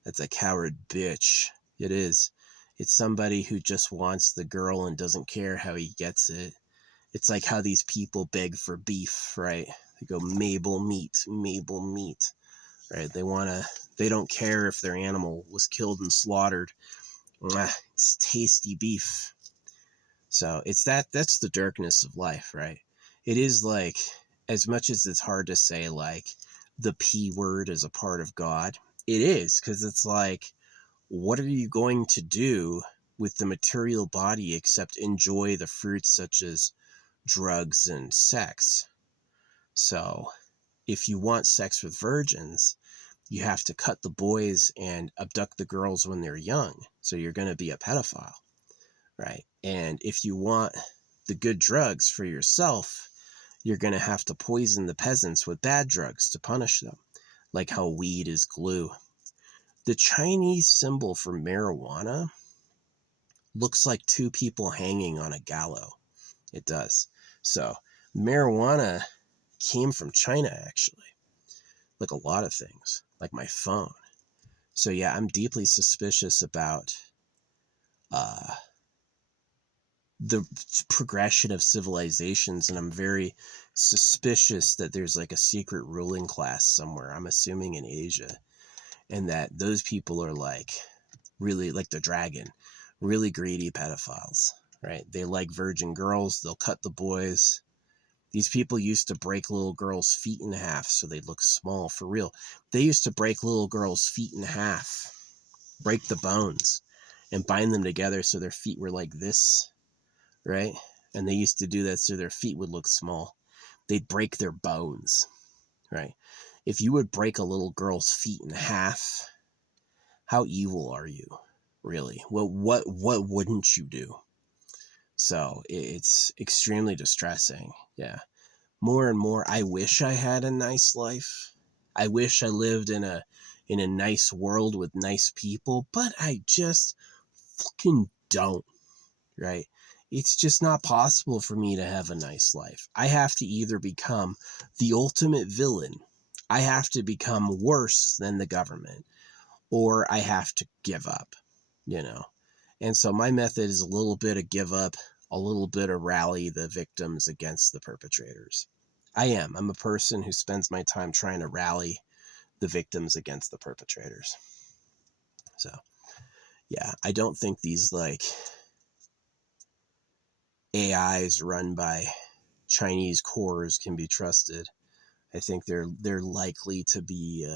That's a coward bitch. It is. It's somebody who just wants the girl and doesn't care how he gets it. It's like how these people beg for beef, right? They go, Mabel meat, right? They don't care if their animal was killed and slaughtered. It's tasty beef. So that's the darkness of life, right? It is like, as much as it's hard to say like the P word is a part of God, it is, because it's like, what are you going to do with the material body except enjoy the fruits such as drugs and sex? So if you want sex with virgins, you have to cut the boys and abduct the girls when they're young. So you're going to be a pedophile, right? And if you want the good drugs for yourself, you're going to have to poison the peasants with bad drugs to punish them, like how weed is glue. The Chinese symbol for marijuana looks like two people hanging on a gallows. It does. So marijuana came from China, actually, like a lot of things, like my phone. So yeah, I'm deeply suspicious about the progression of civilizations, and I'm very suspicious that there's like a secret ruling class somewhere, I'm assuming in Asia, and that those people are like really, like the dragon, really greedy pedophiles, right? They like virgin girls, they'll cut the boys, These people used to break little girls' feet in half so they'd look small, for real. They used to break little girls' feet in half, break the bones, and bind them together so their feet were like this, right? And they used to do that so their feet would look small. They'd break their bones, right? If you would break a little girl's feet in half, how evil are you, really? What wouldn't you do? So it's extremely distressing. Yeah. More and more, I wish I had a nice life. I wish I lived in a nice world with nice people, but I just fucking don't, right? It's just not possible for me to have a nice life. I have to either become the ultimate villain, I have to become worse than the government, or I have to give up, you know? And so my method is a little bit of give up, a little bit of rally the victims against the perpetrators. I'm a person who spends my time trying to rally the victims against the perpetrators. So, yeah, I don't think these like AIs run by Chinese cores can be trusted. I think they're likely to be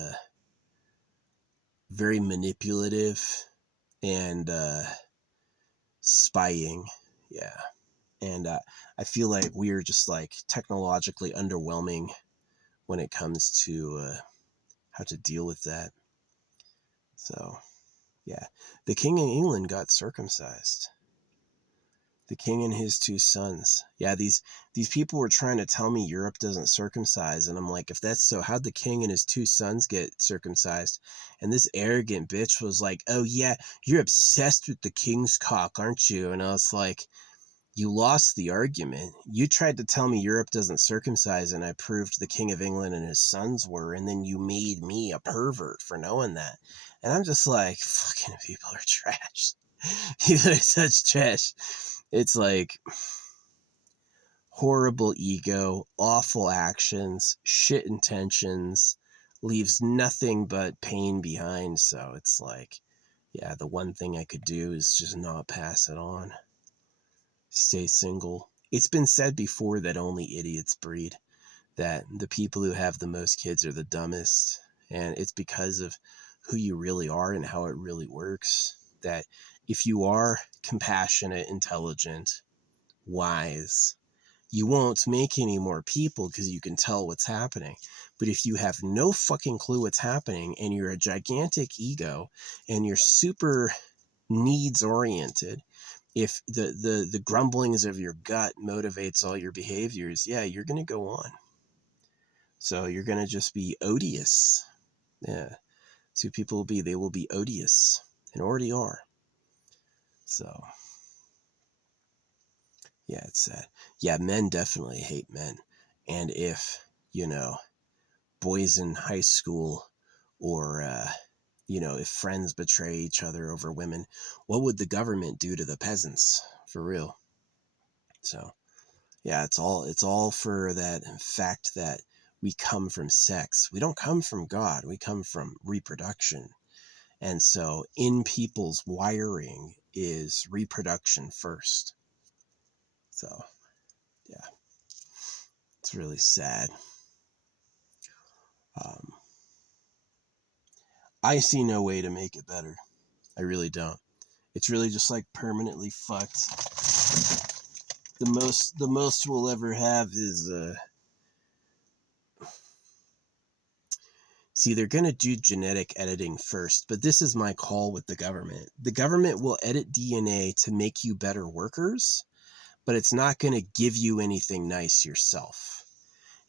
very manipulative and spying. Yeah. And I feel like we're just like technologically underwhelming when it comes to how to deal with that. So, yeah. The King of England got circumcised. The king and his two sons. Yeah, these people were trying to tell me Europe doesn't circumcise, and I'm like, if that's so, how'd the king and his two sons get circumcised? And this arrogant bitch was like, oh yeah, you're obsessed with the king's cock, aren't you? And I was like, you lost the argument. You tried to tell me Europe doesn't circumcise, and I proved the King of England and his sons were, and then you made me a pervert for knowing that. And I'm just like, fucking people are trash. People are such trash. It's like horrible ego, awful actions, shit intentions, leaves nothing but pain behind. So it's like, yeah, the one thing I could do is just not pass it on. Stay single. It's been said before that only idiots breed, that the people who have the most kids are the dumbest. And it's because of who you really are and how it really works. That if you are compassionate, intelligent, wise, you won't make any more people because you can tell what's happening. But if you have no fucking clue what's happening and you're a gigantic ego and you're super needs oriented, if the grumblings of your gut motivates all your behaviors, yeah, you're going to go on. So you're going to just be odious. Yeah. So people will be, they will be odious and already are. So yeah, it's sad. Yeah, men definitely hate men. And if, you know, boys in high school or, if friends betray each other over women, what would the government do to the peasants? For real. So, yeah, it's all for that fact that we come from sex. We don't come from God. We come from reproduction. And so in people's wiring is reproduction first. So, yeah, it's really sad. I see no way to make it better. I really don't. It's really just like permanently fucked. The most we'll ever have is see, they're going to do genetic editing first, but this is my call with the government. The government will edit DNA to make you better workers, but it's not going to give you anything nice yourself.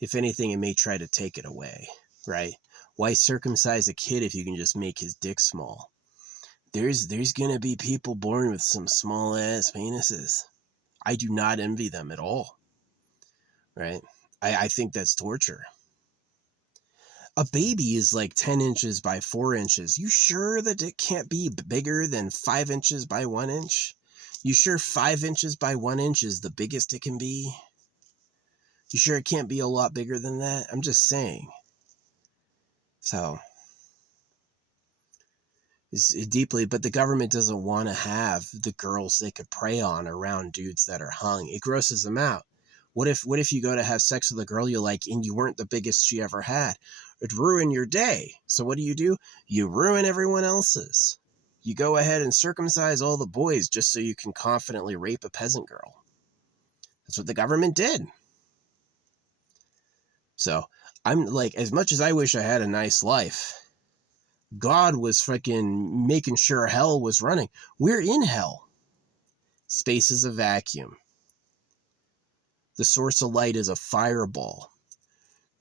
If anything, it may try to take it away, right? Why circumcise a kid if you can just make his dick small? There's going to be people born with some small ass penises. I do not envy them at all, right? I think that's torture. A baby is like 10 inches by 4 inches. You sure that it can't be bigger than 5 inches by 1 inch? You sure 5 inches by 1 inch is the biggest it can be? You sure it can't be a lot bigger than that? I'm just saying. So, it's deeply, but the government doesn't want to have the girls they could prey on around dudes that are hung. It grosses them out. What if you go to have sex with a girl you like and you weren't the biggest she ever had? It'd ruin your day. So what do? You ruin everyone else's. You go ahead and circumcise all the boys just so you can confidently rape a peasant girl. That's what the government did. So I'm like, as much as I wish I had a nice life, God was freaking making sure hell was running. We're in hell. Space is a vacuum. The source of light is a fireball.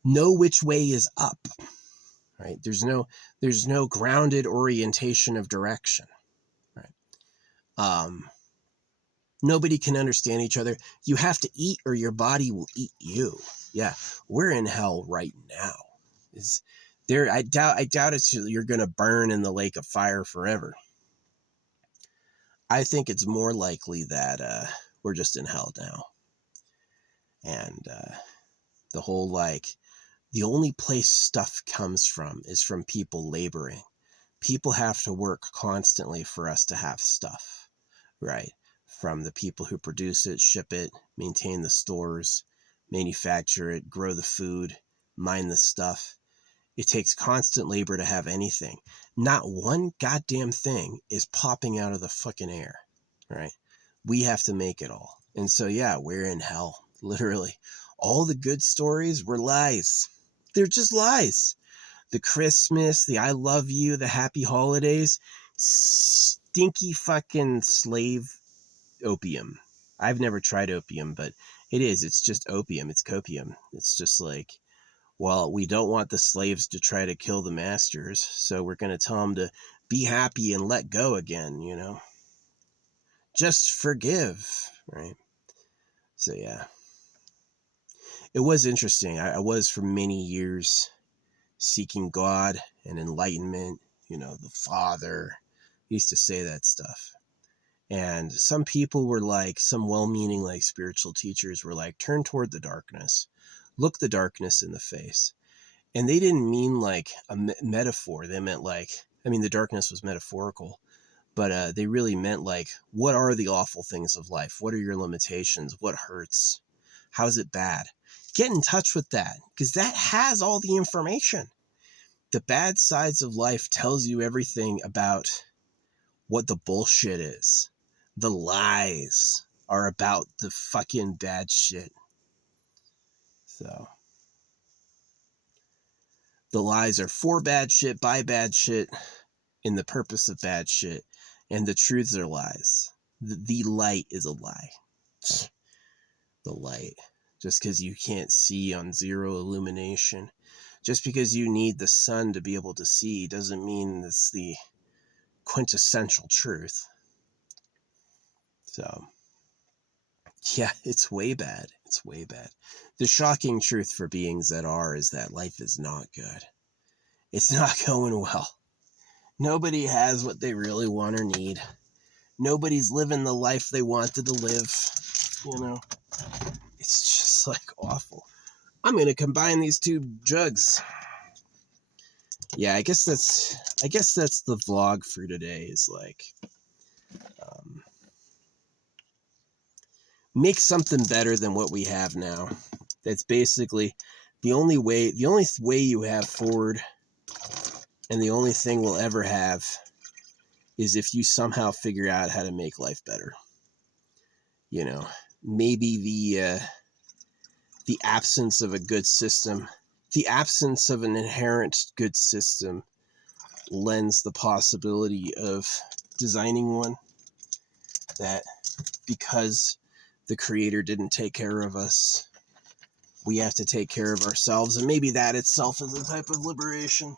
Know which way is up, right? There's no grounded orientation of direction, right? Nobody can understand each other. You have to eat or your body will eat you. Yeah, we're in hell right now. I doubt you're going to burn in the lake of fire forever. I think it's more likely that we're just in hell now. And the whole, like, the only place stuff comes from is from people laboring. People have to work constantly for us to have stuff, right? From the people who produce it, ship it, maintain the stores, manufacture it, grow the food, mine the stuff. It takes constant labor to have anything. Not one goddamn thing is popping out of the fucking air, right? We have to make it all. And so, yeah, we're in hell, literally. All the good stories were lies. They're just lies. The Christmas, the I love you, the happy holidays, stinky fucking slave opium. I've never tried opium, but it is. It's just opium. It's copium. It's just like, well, we don't want the slaves to try to kill the masters, so we're going to tell them to be happy and let go again, you know? Just forgive, right? So, yeah. It was interesting. I was for many years seeking God and enlightenment, you know, the Father. I used to say that stuff. And some people were like, some well-meaning, like, spiritual teachers were like, turn toward the darkness. Look the darkness in the face. And they didn't mean like a metaphor. They meant like, I mean, the darkness was metaphorical, but they really meant like, what are the awful things of life? What are your limitations? What hurts? How's it bad? Get in touch with that, because that has all the information. The bad sides of life tells you everything about what the bullshit is. The lies are about the fucking bad shit. So the lies are for bad shit, by bad shit, in the purpose of bad shit, and the truths are lies. The light is a lie. The light. Just because you can't see on zero illumination, just because you need the sun to be able to see, doesn't mean it's the quintessential truth. So, yeah, it's way bad. It's way bad. The shocking truth for beings that are is that life is not good. It's not going well. Nobody has what they really want or need. Nobody's living the life they wanted to live. You know, it's just like awful. I'm going to combine these two jugs. Yeah, I guess that's the vlog for today, is like, make something better than what we have now. That's basically the only way you have forward, and the only thing we'll ever have, is if you somehow figure out how to make life better. You know, maybe the absence of a good system, the absence of an inherent good system, lends the possibility of designing one that, because the Creator didn't take care of us, we have to take care of ourselves, and maybe that itself is a type of liberation.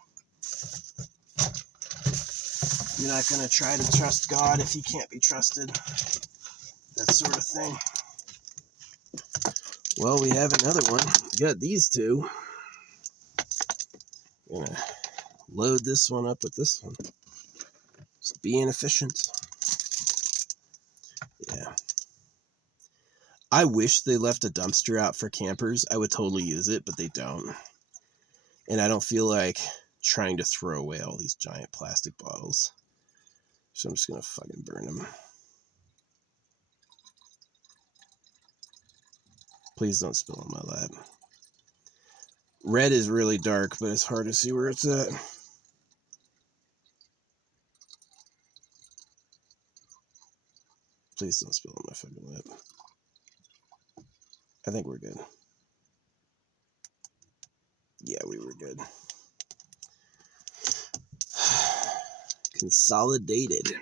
You're not going to try to trust God if he can't be trusted. That sort of thing. Well, we have another one. We got these two. I'm going to load this one up with this one. Just being efficient. Yeah. I wish they left a dumpster out for campers. I would totally use it, but they don't. And I don't feel like trying to throw away all these giant plastic bottles. So I'm just going to fucking burn them. Please don't spill on my lap. Red is really dark, but it's hard to see where it's at. Please don't spill on my fucking lip. I think we're good. Yeah, we were good. Consolidated.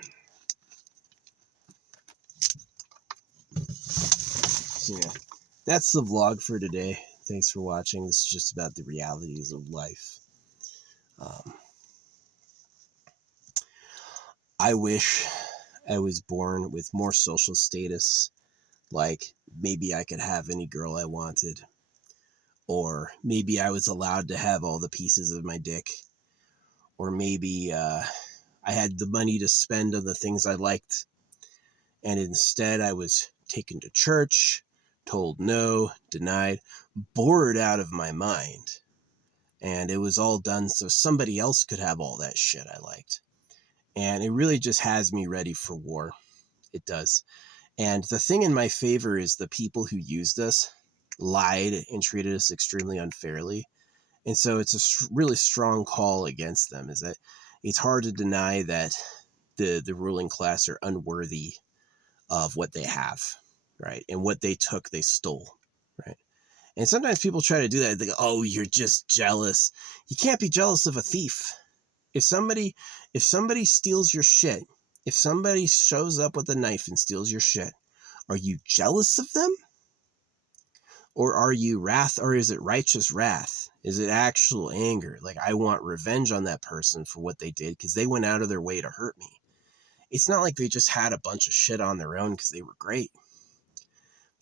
So yeah, that's the vlog for today. Thanks for watching. This is just about the realities of life. I wish I was born with more social status. Like, maybe I could have any girl I wanted. Or maybe I was allowed to have all the pieces of my dick. Or maybe I had the money to spend on the things I liked. And instead I was taken to church, told no, denied, bored out of my mind. And it was all done so somebody else could have all that shit I liked. And it really just has me ready for war. It does. And the thing in my favor is the people who used us lied and treated us extremely unfairly. And so it's a really strong call against them, is that it's hard to deny that the ruling class are unworthy of what they have, right? And what they took, they stole, right? And sometimes people try to do that. They go, oh, you're just jealous. You can't be jealous of a thief. If somebody steals your shit, if somebody shows up with a knife and steals your shit, are you jealous of them? Or are you wrath, or is it righteous wrath? Is it actual anger? Like, I want revenge on that person for what they did because they went out of their way to hurt me. It's not like they just had a bunch of shit on their own because they were great.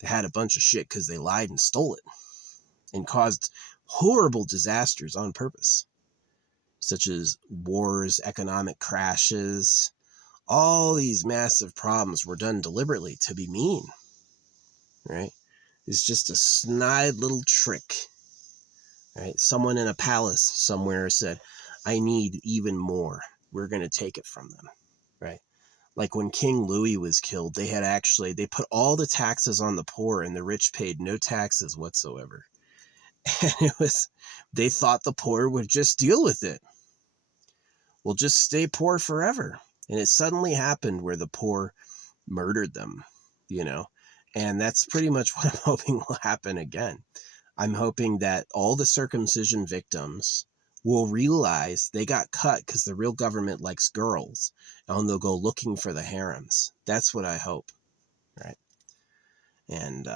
They had a bunch of shit because they lied and stole it and caused horrible disasters on purpose, such as wars, economic crashes. All these massive problems were done deliberately to be mean, right? It's just a snide little trick, right? Someone in a palace somewhere said, I need even more. We're going to take it from them, right? Like when King Louis was killed, they put all the taxes on the poor and the rich paid no taxes whatsoever. And they thought the poor would just deal with it. We'll just stay poor forever. And it suddenly happened where the poor murdered them, and that's pretty much what I'm hoping will happen again. I'm hoping that all the circumcision victims will realize they got cut because the real government likes girls, and they'll go looking for the harems. That's what I hope, right? And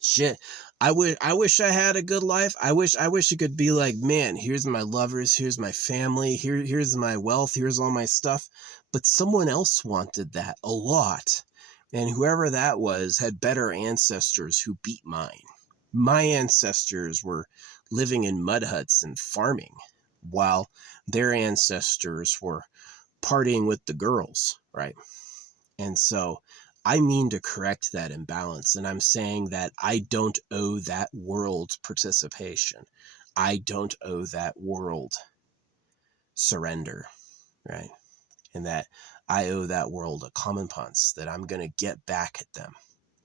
shit, I wish I had a good life. I wish it could be like, man, here's my lovers, here's my family, here's my wealth, here's all my stuff. But someone else wanted that a lot. And whoever that was had better ancestors who beat mine. My ancestors were living in mud huts and farming, while their ancestors were partying with the girls, right? And so I mean to correct that imbalance. And I'm saying that I don't owe that world participation. I don't owe that world surrender, right? And that I owe that world a comeuppance, that I'm going to get back at them,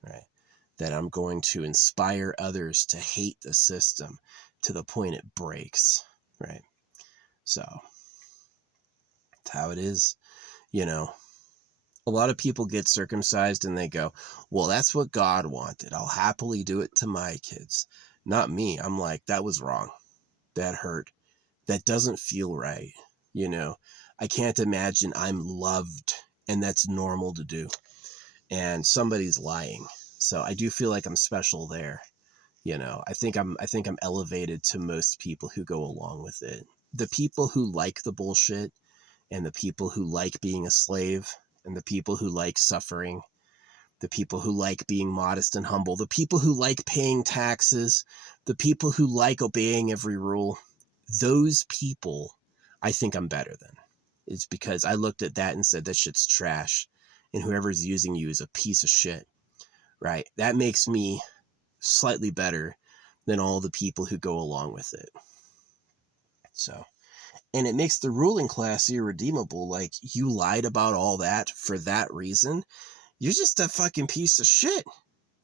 right? That I'm going to inspire others to hate the system to the point it breaks, right? So that's how it is, A lot of people get circumcised and they go, well, that's what God wanted. I'll happily do it to my kids. Not me. I'm like, that was wrong. That hurt. That doesn't feel right. I can't imagine I'm loved and that's normal to do. And somebody's lying. So I do feel like I'm special there. I think I'm elevated to most people who go along with it. The people who like the bullshit and the people who like being a slave and the people who like suffering, the people who like being modest and humble, the people who like paying taxes, the people who like obeying every rule, those people I think I'm better than. It's because I looked at that and said, that shit's trash. And whoever's using you is a piece of shit, right? That makes me slightly better than all the people who go along with it. So, and it makes the ruling class irredeemable. Like, you lied about all that for that reason. You're just a fucking piece of shit.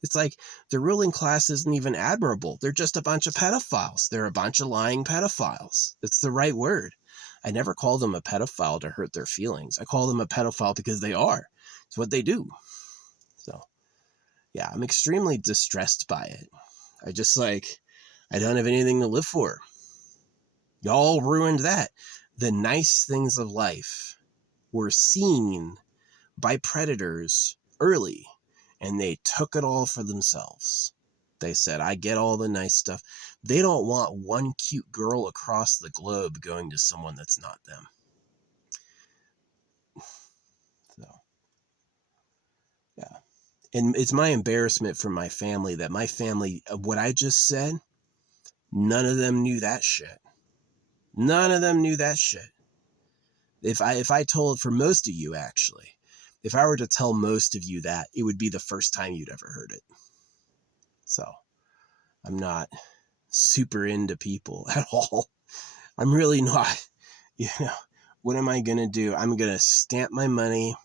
It's like the ruling class isn't even admirable. They're just a bunch of pedophiles. They're a bunch of lying pedophiles. That's the right word. I never call them a pedophile to hurt their feelings. I call them a pedophile because they are. It's what they do. So, yeah, I'm extremely distressed by it. I don't have anything to live for. Y'all ruined that. The nice things of life were seen by predators early, and they took it all for themselves. They said, I get all the nice stuff. They don't want one cute girl across the globe going to someone that's not them. So, yeah. And it's my embarrassment for my family that my family, what I just said, none of them knew that shit. None of them knew that shit. If I told, for most of you actually, if I were to tell most of you that, it would be the first time you'd ever heard it. So I'm not super into people at all. I'm really not. What am I going to do? I'm going to stamp my money.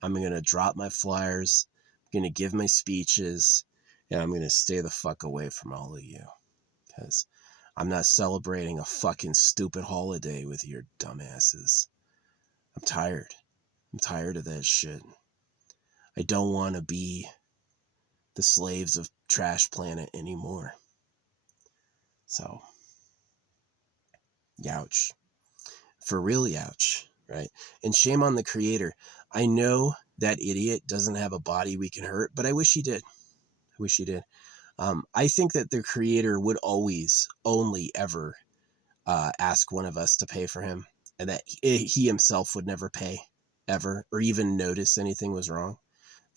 I'm going to drop my flyers. I'm going to give my speeches. And I'm going to stay the fuck away from all of you. Because I'm not celebrating a fucking stupid holiday with your dumbasses. I'm tired. I'm tired of that shit. I don't want to be the slaves of Trash Planet anymore. So, youch. For real, youch, right? And shame on the creator. I know that idiot doesn't have a body we can hurt, but I wish he did. I wish he did. I think that the creator would always, only ever ask one of us to pay for him, and that he himself would never pay, ever, or even notice anything was wrong.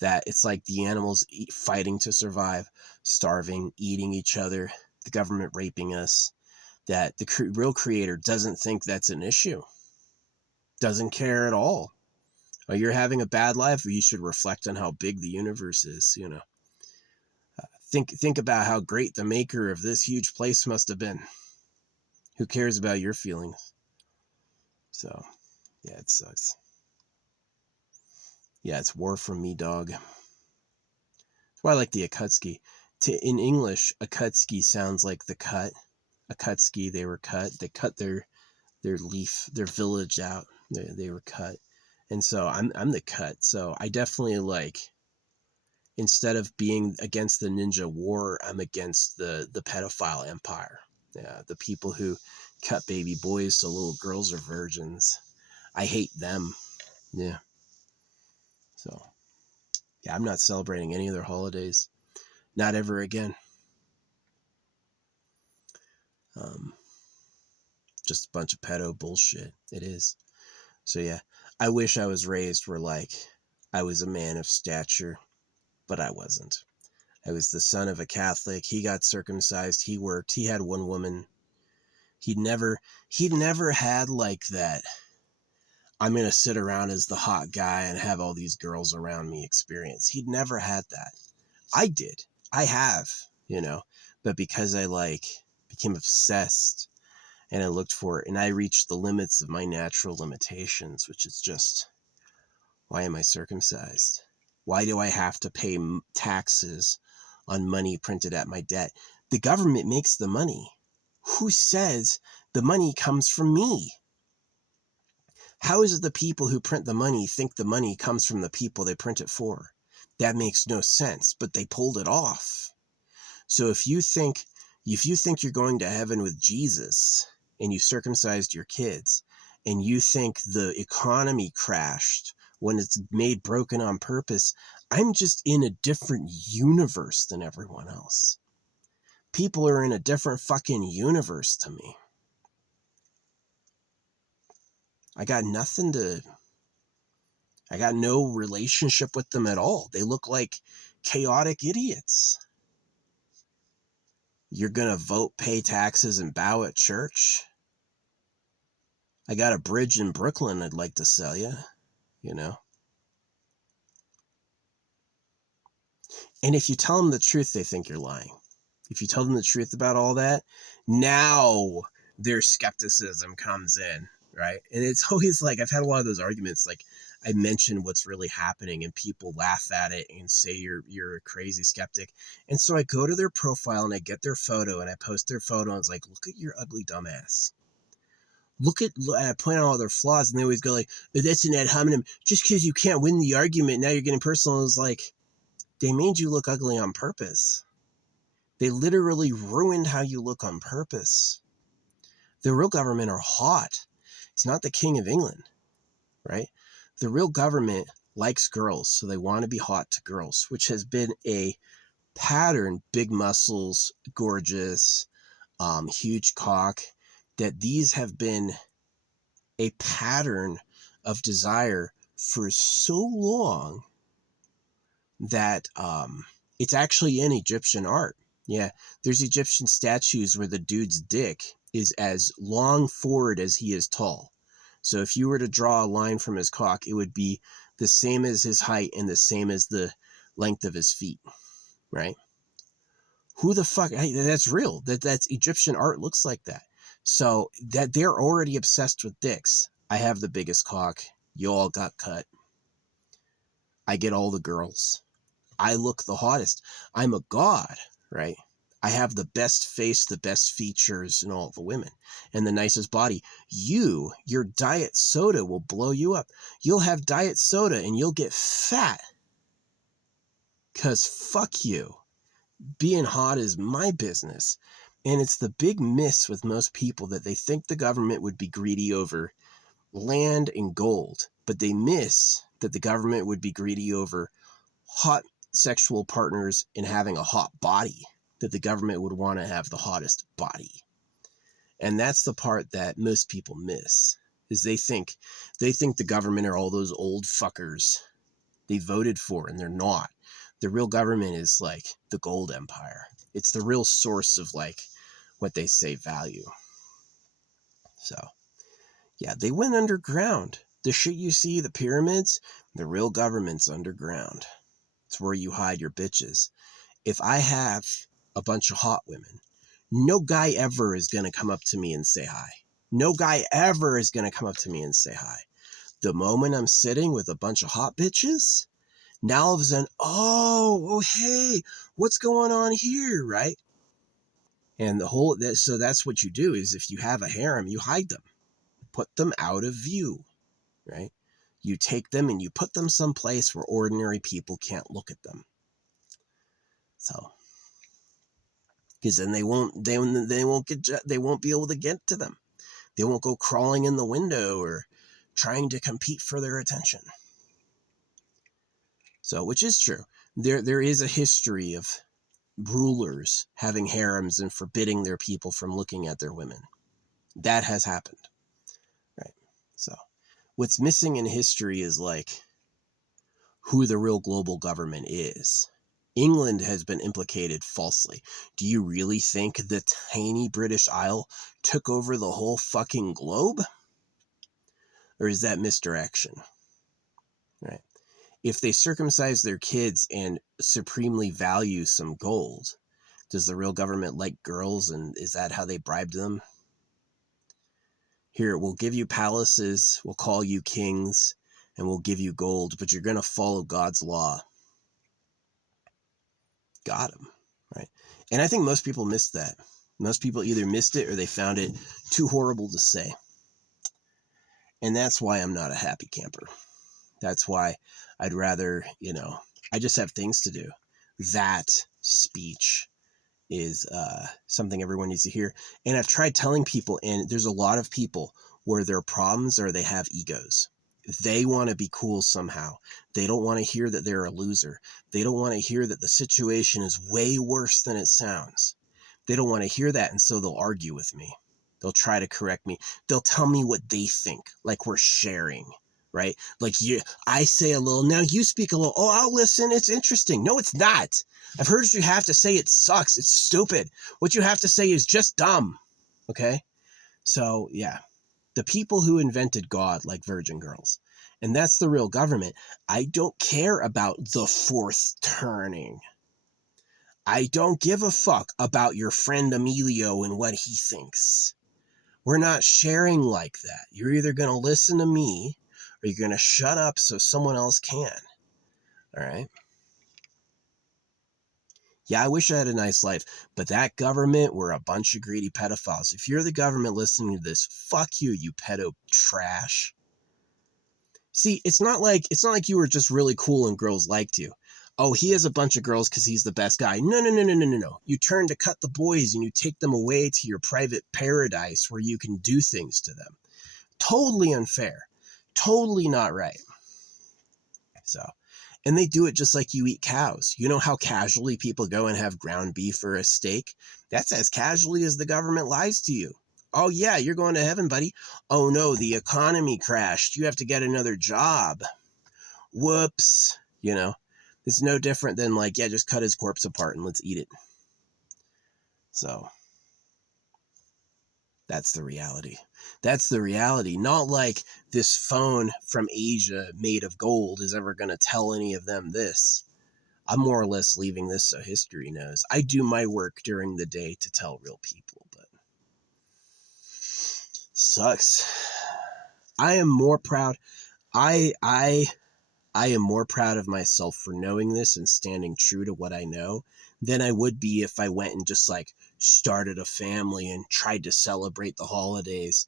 That it's like the animals fighting to survive, starving, eating each other, the government raping us, that the real creator doesn't think that's an issue, doesn't care at all. Oh, you're having a bad life, you should reflect on how big the universe is, Think about how great the maker of this huge place must have been. Who cares about your feelings? So, yeah, it sucks. Yeah, it's war from me, dog. That's why I like the Akutski. In English, Akutski sounds like the cut. Akutski, they were cut. They cut their leaf, their village out. They were cut. And so I'm the cut. So I definitely instead of being against the ninja war, I'm against the pedophile empire. Yeah, the people who cut baby boys so little girls are virgins. I hate them. Yeah. So, yeah, I'm not celebrating any of their holidays. Not ever again. Just a bunch of pedo bullshit. It is. So, yeah, I wish I was raised where, I was a man of stature, but I wasn't. I was the son of a Catholic. He got circumcised. He worked. He had one woman. He'd never had that, I'm going to sit around as the hot guy and have all these girls around me experience. He'd never had that. I did. I have, but because I became obsessed and I looked for it and I reached the limits of my natural limitations, which is just, why am I circumcised? Why do I have to pay taxes on money printed at my debt? The government makes the money. Who says the money comes from me? How is it the people who print the money think the money comes from the people they print it for? That makes no sense, but they pulled it off. So if you think you're going to heaven with Jesus and you circumcised your kids and you think the economy crashed when it's made broken on purpose, I'm just in a different universe than everyone else. People are in a different fucking universe to me. I got no relationship with them at all. They look like chaotic idiots. You're gonna vote, pay taxes, and bow at church? I got a bridge in Brooklyn I'd like to sell you, And if you tell them the truth, they think you're lying. If you tell them the truth about all that, now their skepticism comes in, right? And it's always I've had a lot of those arguments. I mention what's really happening, and people laugh at it and say you're a crazy skeptic. And so I go to their profile and I get their photo and I post their photo and it's like, look at your ugly dumbass. I point out all their flaws, and they always go like, oh, that's an ad hominem. Just because you can't win the argument, now you're getting personal. It's like, they made you look ugly on purpose. They literally ruined how you look on purpose. The real government are hot. It's not the King of England, right? The real government likes girls, so they want to be hot to girls, which has been a pattern. Big muscles, gorgeous, huge cock, that these have been a pattern of desire for so long that it's actually in Egyptian art. Yeah, there's Egyptian statues where the dude's dick is as long forward as he is tall. So if you were to draw a line from his cock, it would be the same as his height and the same as the length of his feet, right? Who the fuck? Hey, that's real. That's Egyptian art looks like that. So that they're already obsessed with dicks. I have the biggest cock. You all got cut. I get all the girls. I look the hottest. I'm a god, right? I have the best face, the best features, and all the women, and the nicest body. Your diet soda will blow you up. You'll have diet soda and you'll get fat. 'Cause fuck you. Being hot is my business. And it's the big miss with most people that they think the government would be greedy over land and gold, but they miss that the government would be greedy over hot sexual partners and having a hot body, that the government would want to have the hottest body. And that's the part that most people miss, is they think the government are all those old fuckers they voted for, and they're not. The real government is like the gold empire. It's the real source of like what they say value. So yeah, they went underground. The shit you see, the pyramids, the real government's underground. It's where you hide your bitches. If I have a bunch of hot women, no guy ever is going to come up to me and say hi. No guy ever is going to come up to me and say hi. The moment I'm sitting with a bunch of hot bitches, now all of a sudden, oh, hey, what's going on here, right? And so that's what you do, is if you have a harem, you hide them. Put them out of view, right? You take them and you put them someplace where ordinary people can't look at them. So, because then they won't be able to get to them. They won't go crawling in the window or trying to compete for their attention. So, which is true. There is a history of rulers having harems and forbidding their people from looking at their women. That has happened, right? So what's missing in history is like who the real global government is. England has been implicated falsely. Do you really think the tiny British Isle took over the whole fucking globe? Or is that misdirection? Right? If they circumcise their kids and supremely value some gold, does the real government like girls, and is that how they bribed them? Here, we'll give you palaces, we'll call you kings, and we'll give you gold, but you're going to follow God's law. Got him, right? And I think most people missed that. Most people either missed it or they found it too horrible to say. And that's why I'm not a happy camper. That's why I'd rather, I just have things to do. That speech is something everyone needs to hear. And I've tried telling people, and there's a lot of people where their problems are they have egos. They want to be cool somehow. They don't want to hear that they're a loser. They don't want to hear that the situation is way worse than it sounds. They don't want to hear that, and so they'll argue with me. They'll try to correct me. They'll tell me what they think, like we're sharing, right? Like I say a little, now you speak a little. Oh, I'll listen. It's interesting. No, it's not. I've heard what you have to say. It sucks. It's stupid. What you have to say is just dumb. Okay? So, yeah. The people who invented God like virgin girls. And that's the real government. I don't care about the fourth turning. I don't give a fuck about your friend Emilio and what he thinks. We're not sharing like that. You're either going to listen to me or you're going to shut up so someone else can. All right. Yeah, I wish I had a nice life, but that government were a bunch of greedy pedophiles. If you're the government listening to this, fuck you, you pedo trash. See, it's not like you were just really cool and girls liked you. Oh, he has a bunch of girls because he's the best guy. No, no, no, no, no, no, no. You turn to cut the boys and you take them away to your private paradise where you can do things to them. Totally unfair. Totally not right. So, and they do it just like you eat cows. You know how casually people go and have ground beef or a steak? That's as casually as the government lies to you. Oh, yeah, you're going to heaven, buddy. Oh, no, the economy crashed. You have to get another job. Whoops. You know, it's no different than like, yeah, just cut his corpse apart and let's eat it. So that's the reality. That's the reality. Not like this phone from Asia made of gold is ever going to tell any of them this. I'm more or less leaving this so history knows. I do my work during the day to tell real people, but sucks. I am more proud. I am more proud of myself for knowing this and standing true to what I know than I would be if I went and just like started a family and tried to celebrate the holidays.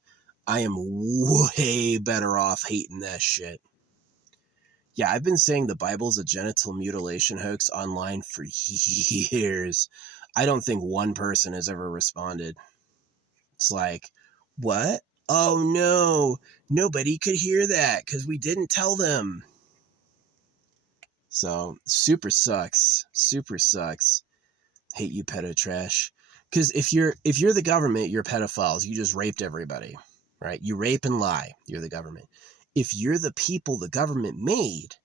I am way better off hating that shit. Yeah, I've been saying the Bible's a genital mutilation hoax online for years. I don't think one person has ever responded. It's like, what? Oh no, nobody could hear that because we didn't tell them. So super sucks. Super sucks. Hate you, pedo trash. Because if you're the government, you're pedophiles. You just raped everybody, right? You rape and lie. You're the government. If you're the people the government made,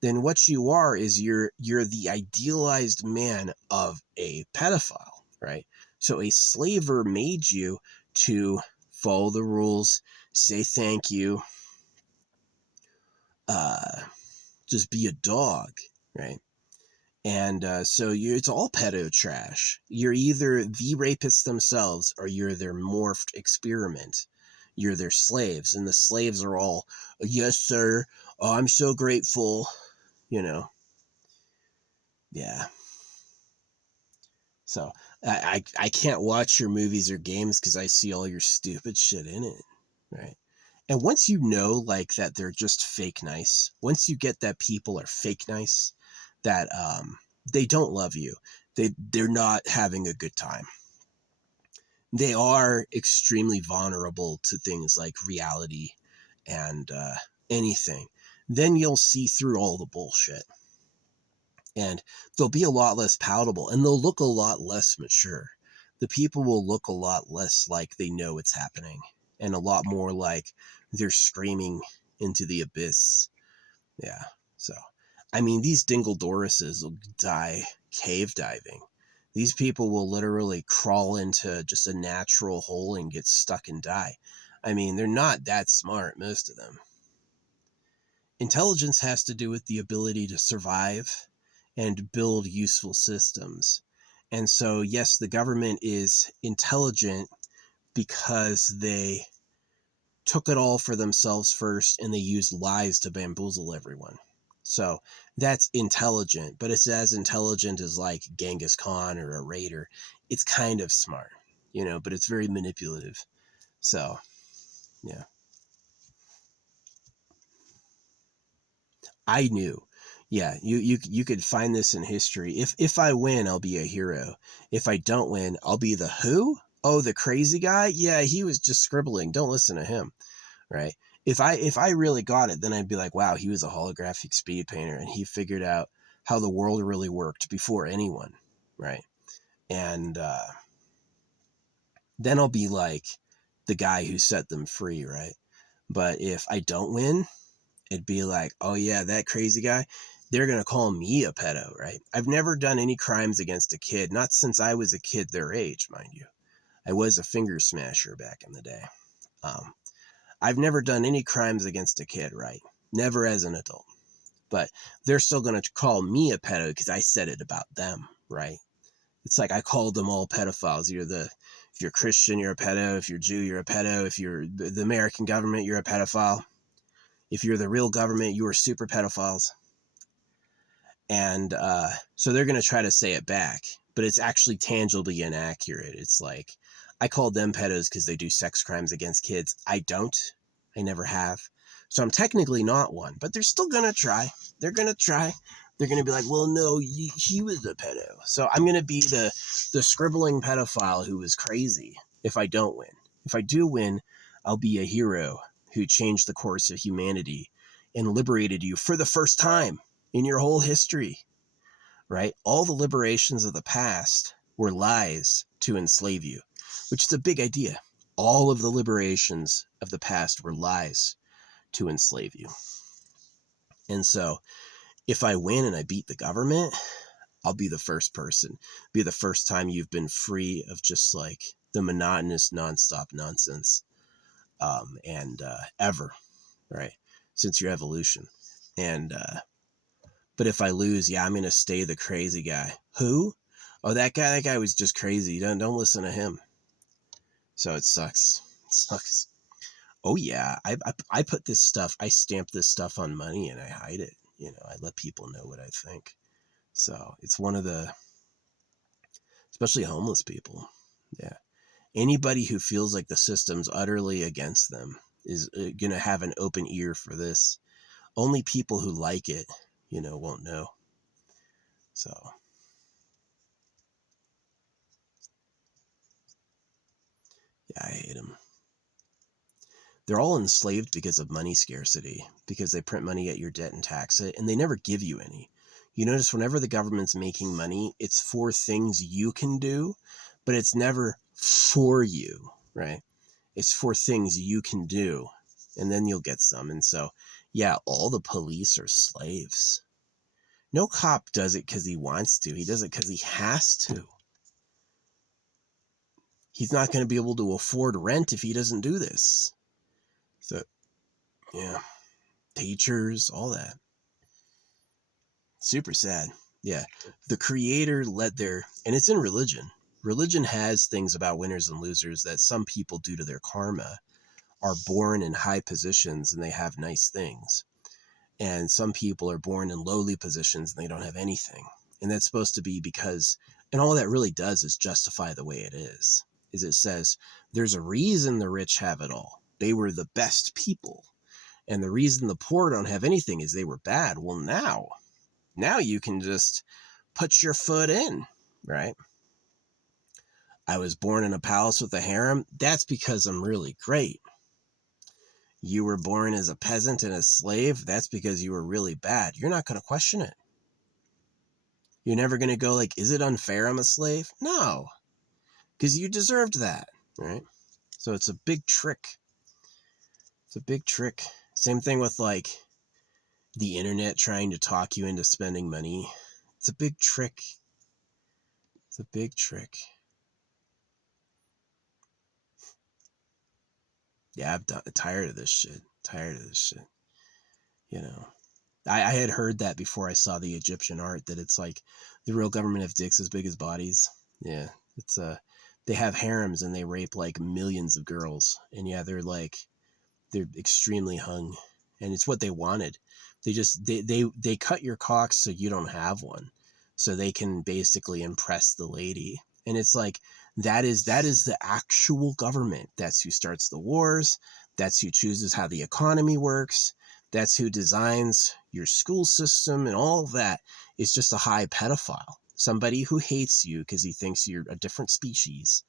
then what you are is you're the idealized man of a pedophile, right? So a slaver made you to follow the rules, say thank you, just be a dog, right? And so it's all pedo trash. You're either the rapists themselves or you're their morphed experiment. You're their slaves, and the slaves are all, yes, sir. Oh, I'm so grateful. You know, yeah. So I can't watch your movies or games because I see all your stupid shit in it, right? And once you know, like, that they're just fake nice, once you get that people are fake nice, that they don't love you, they're not having a good time, they are extremely vulnerable to things like reality and anything, then you'll see through all the bullshit. And they'll be a lot less palatable, and they'll look a lot less mature. The people will look a lot less like they know it's happening, and a lot more like they're screaming into the abyss. Yeah. So, I mean, these Dingledoruses will die cave diving. These people will literally crawl into just a natural hole and get stuck and die. I mean, they're not that smart, most of them. Intelligence has to do with the ability to survive and build useful systems. And so, yes, the government is intelligent because they took it all for themselves first and they used lies to bamboozle everyone. So that's intelligent, but it's as intelligent as like Genghis Khan or a raider. It's kind of smart, you know, but it's very manipulative. So, yeah. I knew. Yeah, you could find this in history. If I win, I'll be a hero. If I don't win, I'll be the who? Oh, the crazy guy? Yeah, he was just scribbling. Don't listen to him, right? If I really got it, then I'd be like, wow, he was a holographic speed painter and he figured out how the world really worked before anyone, right? And then I'll be like the guy who set them free, right? But if I don't win, it'd be like, oh yeah, that crazy guy, they're going to call me a pedo, right? I've never done any crimes against a kid, not since I was a kid their age, mind you. I was a finger smasher back in the day. I've never done any crimes against a kid, right? Never as an adult. But they're still going to call me a pedo because I said it about them, right? It's like I called them all pedophiles. If you're Christian, you're a pedo. If you're Jew, you're a pedo. If you're the American government, you're a pedophile. If you're the real government, you are super pedophiles. And so they're going to try to say it back, but it's actually tangibly inaccurate. It's like, I call them pedos because they do sex crimes against kids. I don't. I never have. So I'm technically not one, but they're still going to try. They're going to try. They're going to be like, well, no, he was a pedo. So I'm going to be the scribbling pedophile who was crazy if I don't win. If I do win, I'll be a hero who changed the course of humanity and liberated you for the first time in your whole history, right? All the liberations of the past were lies to enslave you, which is a big idea. All of the liberations of the past were lies to enslave you. And so if I win and I beat the government, I'll be the first person, be the first time you've been free of just like the monotonous, nonstop nonsense, ever, right? Since your evolution. But if I lose, yeah, I'm going to stay the crazy guy. Who? Oh, that guy was just crazy. Don't listen to him. So it sucks. It sucks. Oh yeah, I put this stuff, I stamp this stuff on money and I hide it. I let people know what I think. So it's one of the, especially homeless people. Yeah. Anybody who feels like the system's utterly against them is going to have an open ear for this. Only people who like it, won't know. So. Yeah, I hate them. They're all enslaved because of money scarcity, because they print money at your debt and tax it, and they never give you any. You notice whenever the government's making money, it's for things you can do, but it's never for you, right? It's for things you can do, and then you'll get some. And so, yeah, all the police are slaves. No cop does it because he wants to. He does it because he has to. He's not going to be able to afford rent if he doesn't do this. So, yeah, teachers, all that. Super sad. Yeah, the creator let and it's in religion. Religion has things about winners and losers that some people, due to their karma, are born in high positions and they have nice things. And some people are born in lowly positions and they don't have anything. And that's supposed to be because, and all that really does is justify the way it is it says there's a reason the rich have it all. They were the best people. And the reason the poor don't have anything is they were bad. Well, now you can just put your foot in, right? I was born in a palace with a harem. That's because I'm really great. You were born as a peasant and a slave. That's because you were really bad. You're not going to question it. You're never going to go like, is it unfair I'm a slave? No, because you deserved that, right? So it's a big trick. It's a big trick. Same thing with like the internet trying to talk you into spending money. It's a big trick. It's a big trick. Yeah, tired of this shit. Tired of this shit. I had heard that before I saw the Egyptian art, that it's like the real government have dicks as big as bodies. Yeah, it's they have harems and they rape like millions of girls, and yeah, they're extremely hung, and it's what they wanted. They cut your cock so you don't have one, so they can basically impress the lady. And it's like that is the actual government. That's who starts the wars. That's who chooses how the economy works. That's who designs your school system, and all of that is just a high pedophile. Somebody who hates you because he thinks you're a different species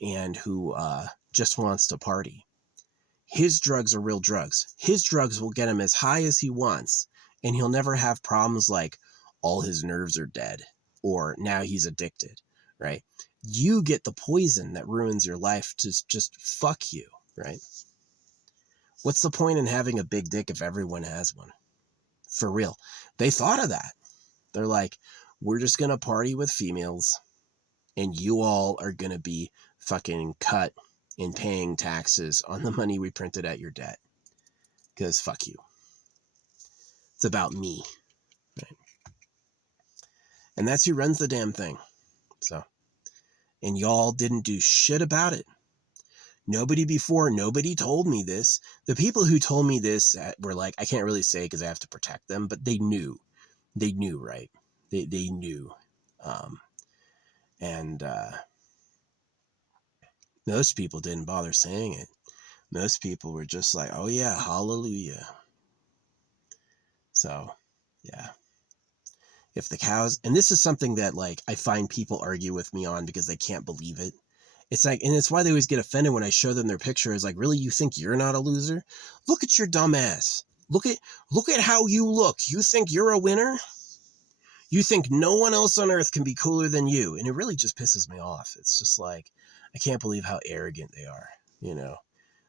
and who just wants to party. His drugs are real drugs. His drugs will get him as high as he wants, and he'll never have problems like all his nerves are dead or now he's addicted, right? You get the poison that ruins your life to just fuck you, right? What's the point in having a big dick if everyone has one? For real. They thought of that. They're like, we're just going to party with females and you all are going to be fucking cut and paying taxes on the money we printed at your debt. Because fuck you. It's about me. Right? And that's who runs the damn thing. So, and y'all didn't do shit about it. Nobody before, nobody told me this. The people who told me this were like, I can't really say because I have to protect them, but they knew. They knew, right? They knew. And most people didn't bother saying it. Most people were just like, oh yeah, hallelujah. So, yeah. If the cows, and this is something that like I find people argue with me on because they can't believe it. It's like, and it's why they always get offended when I show them their picture. Is like, really, you think you're not a loser? Look at your dumb ass. Look at how you look. You think you're a winner? You think no one else on earth can be cooler than you? And it really just pisses me off. It's just like, I can't believe how arrogant they are, you know,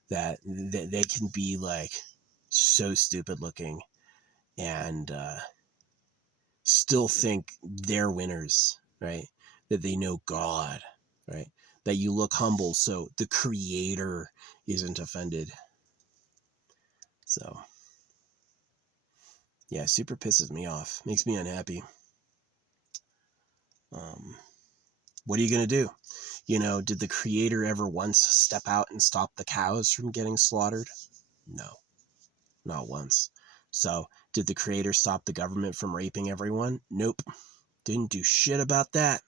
that they can be like so stupid looking and still think they're winners, right? That they know God, right? That you look humble so the Creator isn't offended. So, yeah, super pisses me off. Makes me unhappy. What are you going to do? You know, did the Creator ever once step out and stop the cows from getting slaughtered? No, not once. So, did the Creator stop the government from raping everyone? Nope. Didn't do shit about that.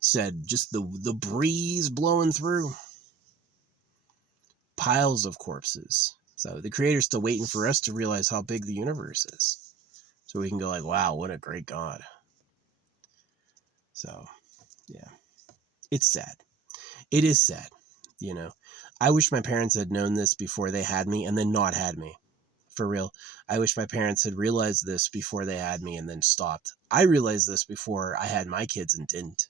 Said just the breeze blowing through. Piles of corpses. So the Creator's still waiting for us to realize how big the universe is. So we can go like, wow, what a great God. So, yeah. It's sad. It is sad, you know. I wish my parents had known this before they had me and then not had me. For real. I wish my parents had realized this before they had me and then stopped. I realized this before I had my kids and didn't.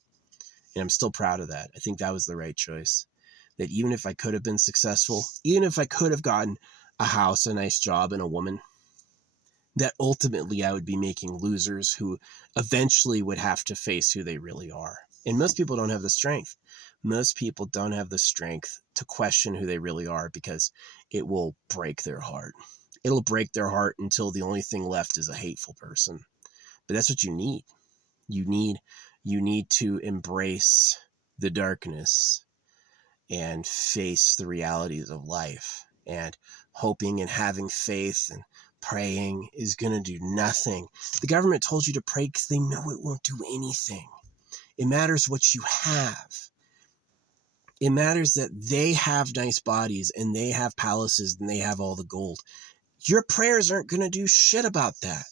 And I'm still proud of that. I think that was the right choice. That even if I could have been successful, even if I could have gotten a house, a nice job, and a woman, that ultimately I would be making losers who eventually would have to face who they really are. And most people don't have the strength. Most people don't have the strength to question who they really are because it will break their heart. It'll break their heart until the only thing left is a hateful person. But that's what you need. You need to embrace the darkness and face the realities of life. And hoping and having faith and praying is going to do nothing. The government told you to pray because they know it won't do anything. It matters what you have. It matters that they have nice bodies and they have palaces and they have all the gold. Your prayers aren't going to do shit about that.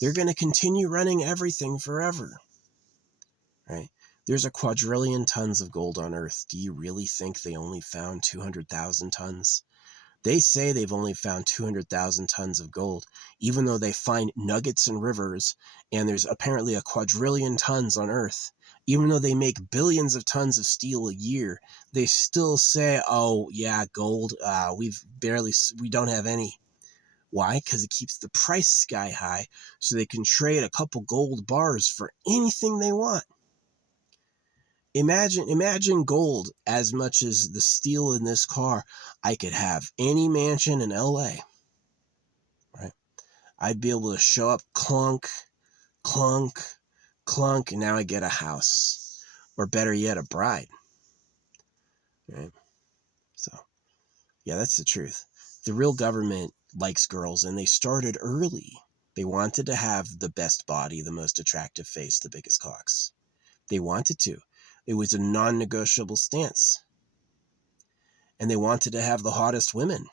They're going to continue running everything forever. Right? There's a quadrillion tons of gold on Earth. Do you really think they only found 200,000 tons? They say they've only found 200,000 tons of gold, even though they find nuggets in rivers, and there's apparently a quadrillion tons on Earth. Even though they make billions of tons of steel a year, they still say, oh, yeah, gold, we don't have any. Why? Because it keeps the price sky high, so they can trade a couple gold bars for anything they want. Imagine gold as much as the steel in this car. I could have any mansion in LA, right? I'd be able to show up, clunk, clunk, clunk, and now I get a house. Or better yet, a bride. Right? So, yeah, that's the truth. The real government likes girls, and they started early. They wanted to have the best body, the most attractive face, the biggest cocks. They wanted to. It was a non-negotiable stance. And they wanted to have the hottest women.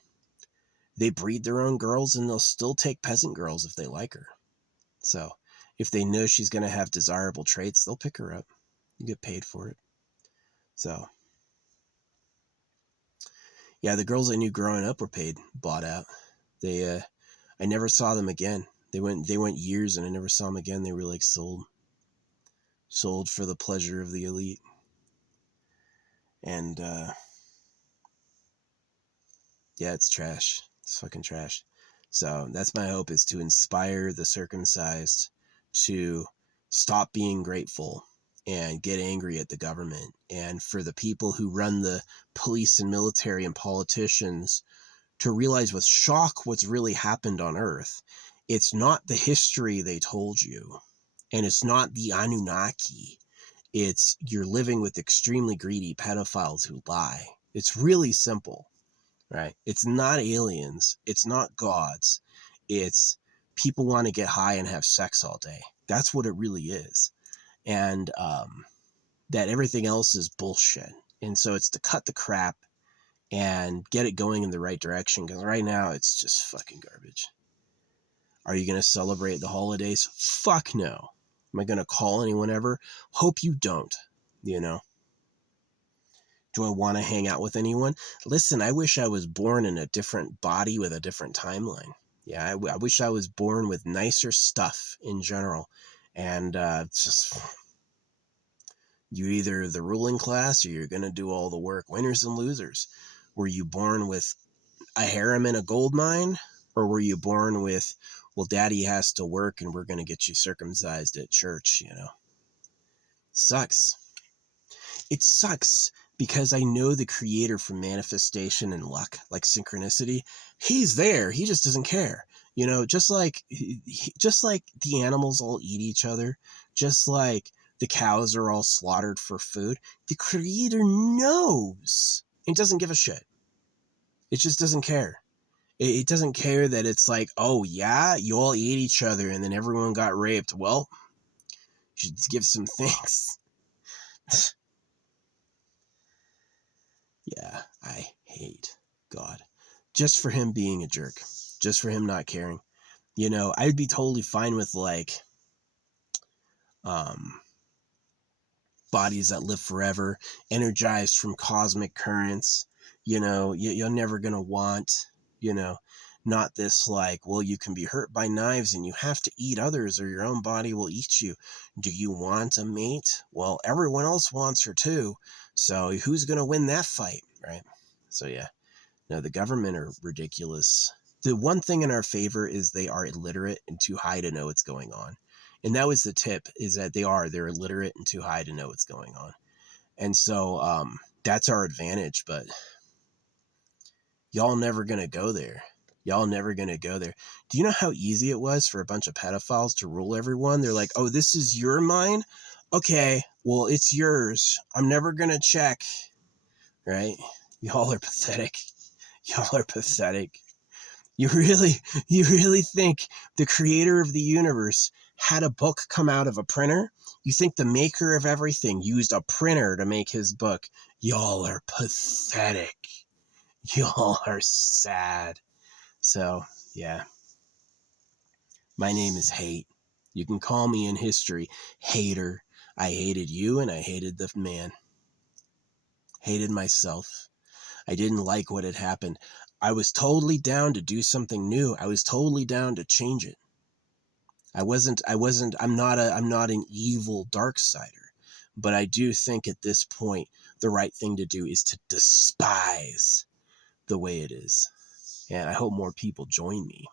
They breed their own girls and they'll still take peasant girls if they like her. So if they know she's going to have desirable traits, they'll pick her up. You get paid for it. So, yeah, the girls I knew growing up were bought out. I never saw them again. They went years and I never saw them again. They were like sold for the pleasure of the elite. And, yeah, it's trash. It's fucking trash. So that's my hope, is to inspire the circumcised to stop being grateful and get angry at the government. And for the people who run the police and military and politicians to realize with shock what's really happened on Earth. It's not the history they told you. And it's not the Anunnaki. It's you're living with extremely greedy pedophiles who lie. It's really simple, right? It's not aliens. It's not gods. It's people want to get high and have sex all day. That's what it really is. And that everything else is bullshit. And so it's to cut the crap and get it going in the right direction, because right now it's just fucking garbage. Are you going to celebrate the holidays? Fuck no. Am I going to call anyone ever? Hope you don't, you know. Do I want to hang out with anyone? Listen, I wish I was born in a different body with a different timeline. Yeah, I wish I was born with nicer stuff in general. And just, you're either the ruling class or you're going to do all the work. Winners and losers. Were you born with a harem in a gold mine? Or were you born with, well, daddy has to work and we're going to get you circumcised at church, you know? Sucks. It sucks because I know the creator for manifestation and luck, like synchronicity. He's there. He just doesn't care. You know, just like the animals all eat each other, just like the cows are all slaughtered for food, the creator knows and doesn't give a shit. It just doesn't care. It doesn't care that it's like, oh yeah, you all ate each other and then everyone got raped. Well, you should give some thanks. Yeah, I hate God. Just for him being a jerk. Just for him not caring. You know, I'd be totally fine with like bodies that live forever, energized from cosmic currents. You know, you're never going to want, you know, not this like, well, you can be hurt by knives and you have to eat others or your own body will eat you. Do you want a mate? Well, everyone else wants her too. So who's going to win that fight, right? So yeah, no, the government are ridiculous. The one thing in our favor is they are illiterate and too high to know what's going on. And that was the tip, is that they're illiterate and too high to know what's going on. And so that's our advantage, but y'all never going to go there. Y'all never going to go there. Do you know how easy it was for a bunch of pedophiles to rule everyone? They're like, oh, this is your mine? Okay, well, it's yours. I'm never going to check. Right? Y'all are pathetic. Y'all are pathetic. You really think the creator of the universe had a book come out of a printer? You think the maker of everything used a printer to make his book? Y'all are pathetic. Y'all are sad. So, yeah. My name is Hate. You can call me in history Hater. I hated you and I hated the man. Hated myself. I didn't like what had happened. I was totally down to do something new. I was totally down to change it. I'm not an evil darksider, but I do think at this point, the right thing to do is to despise the way it is. And I hope more people join me.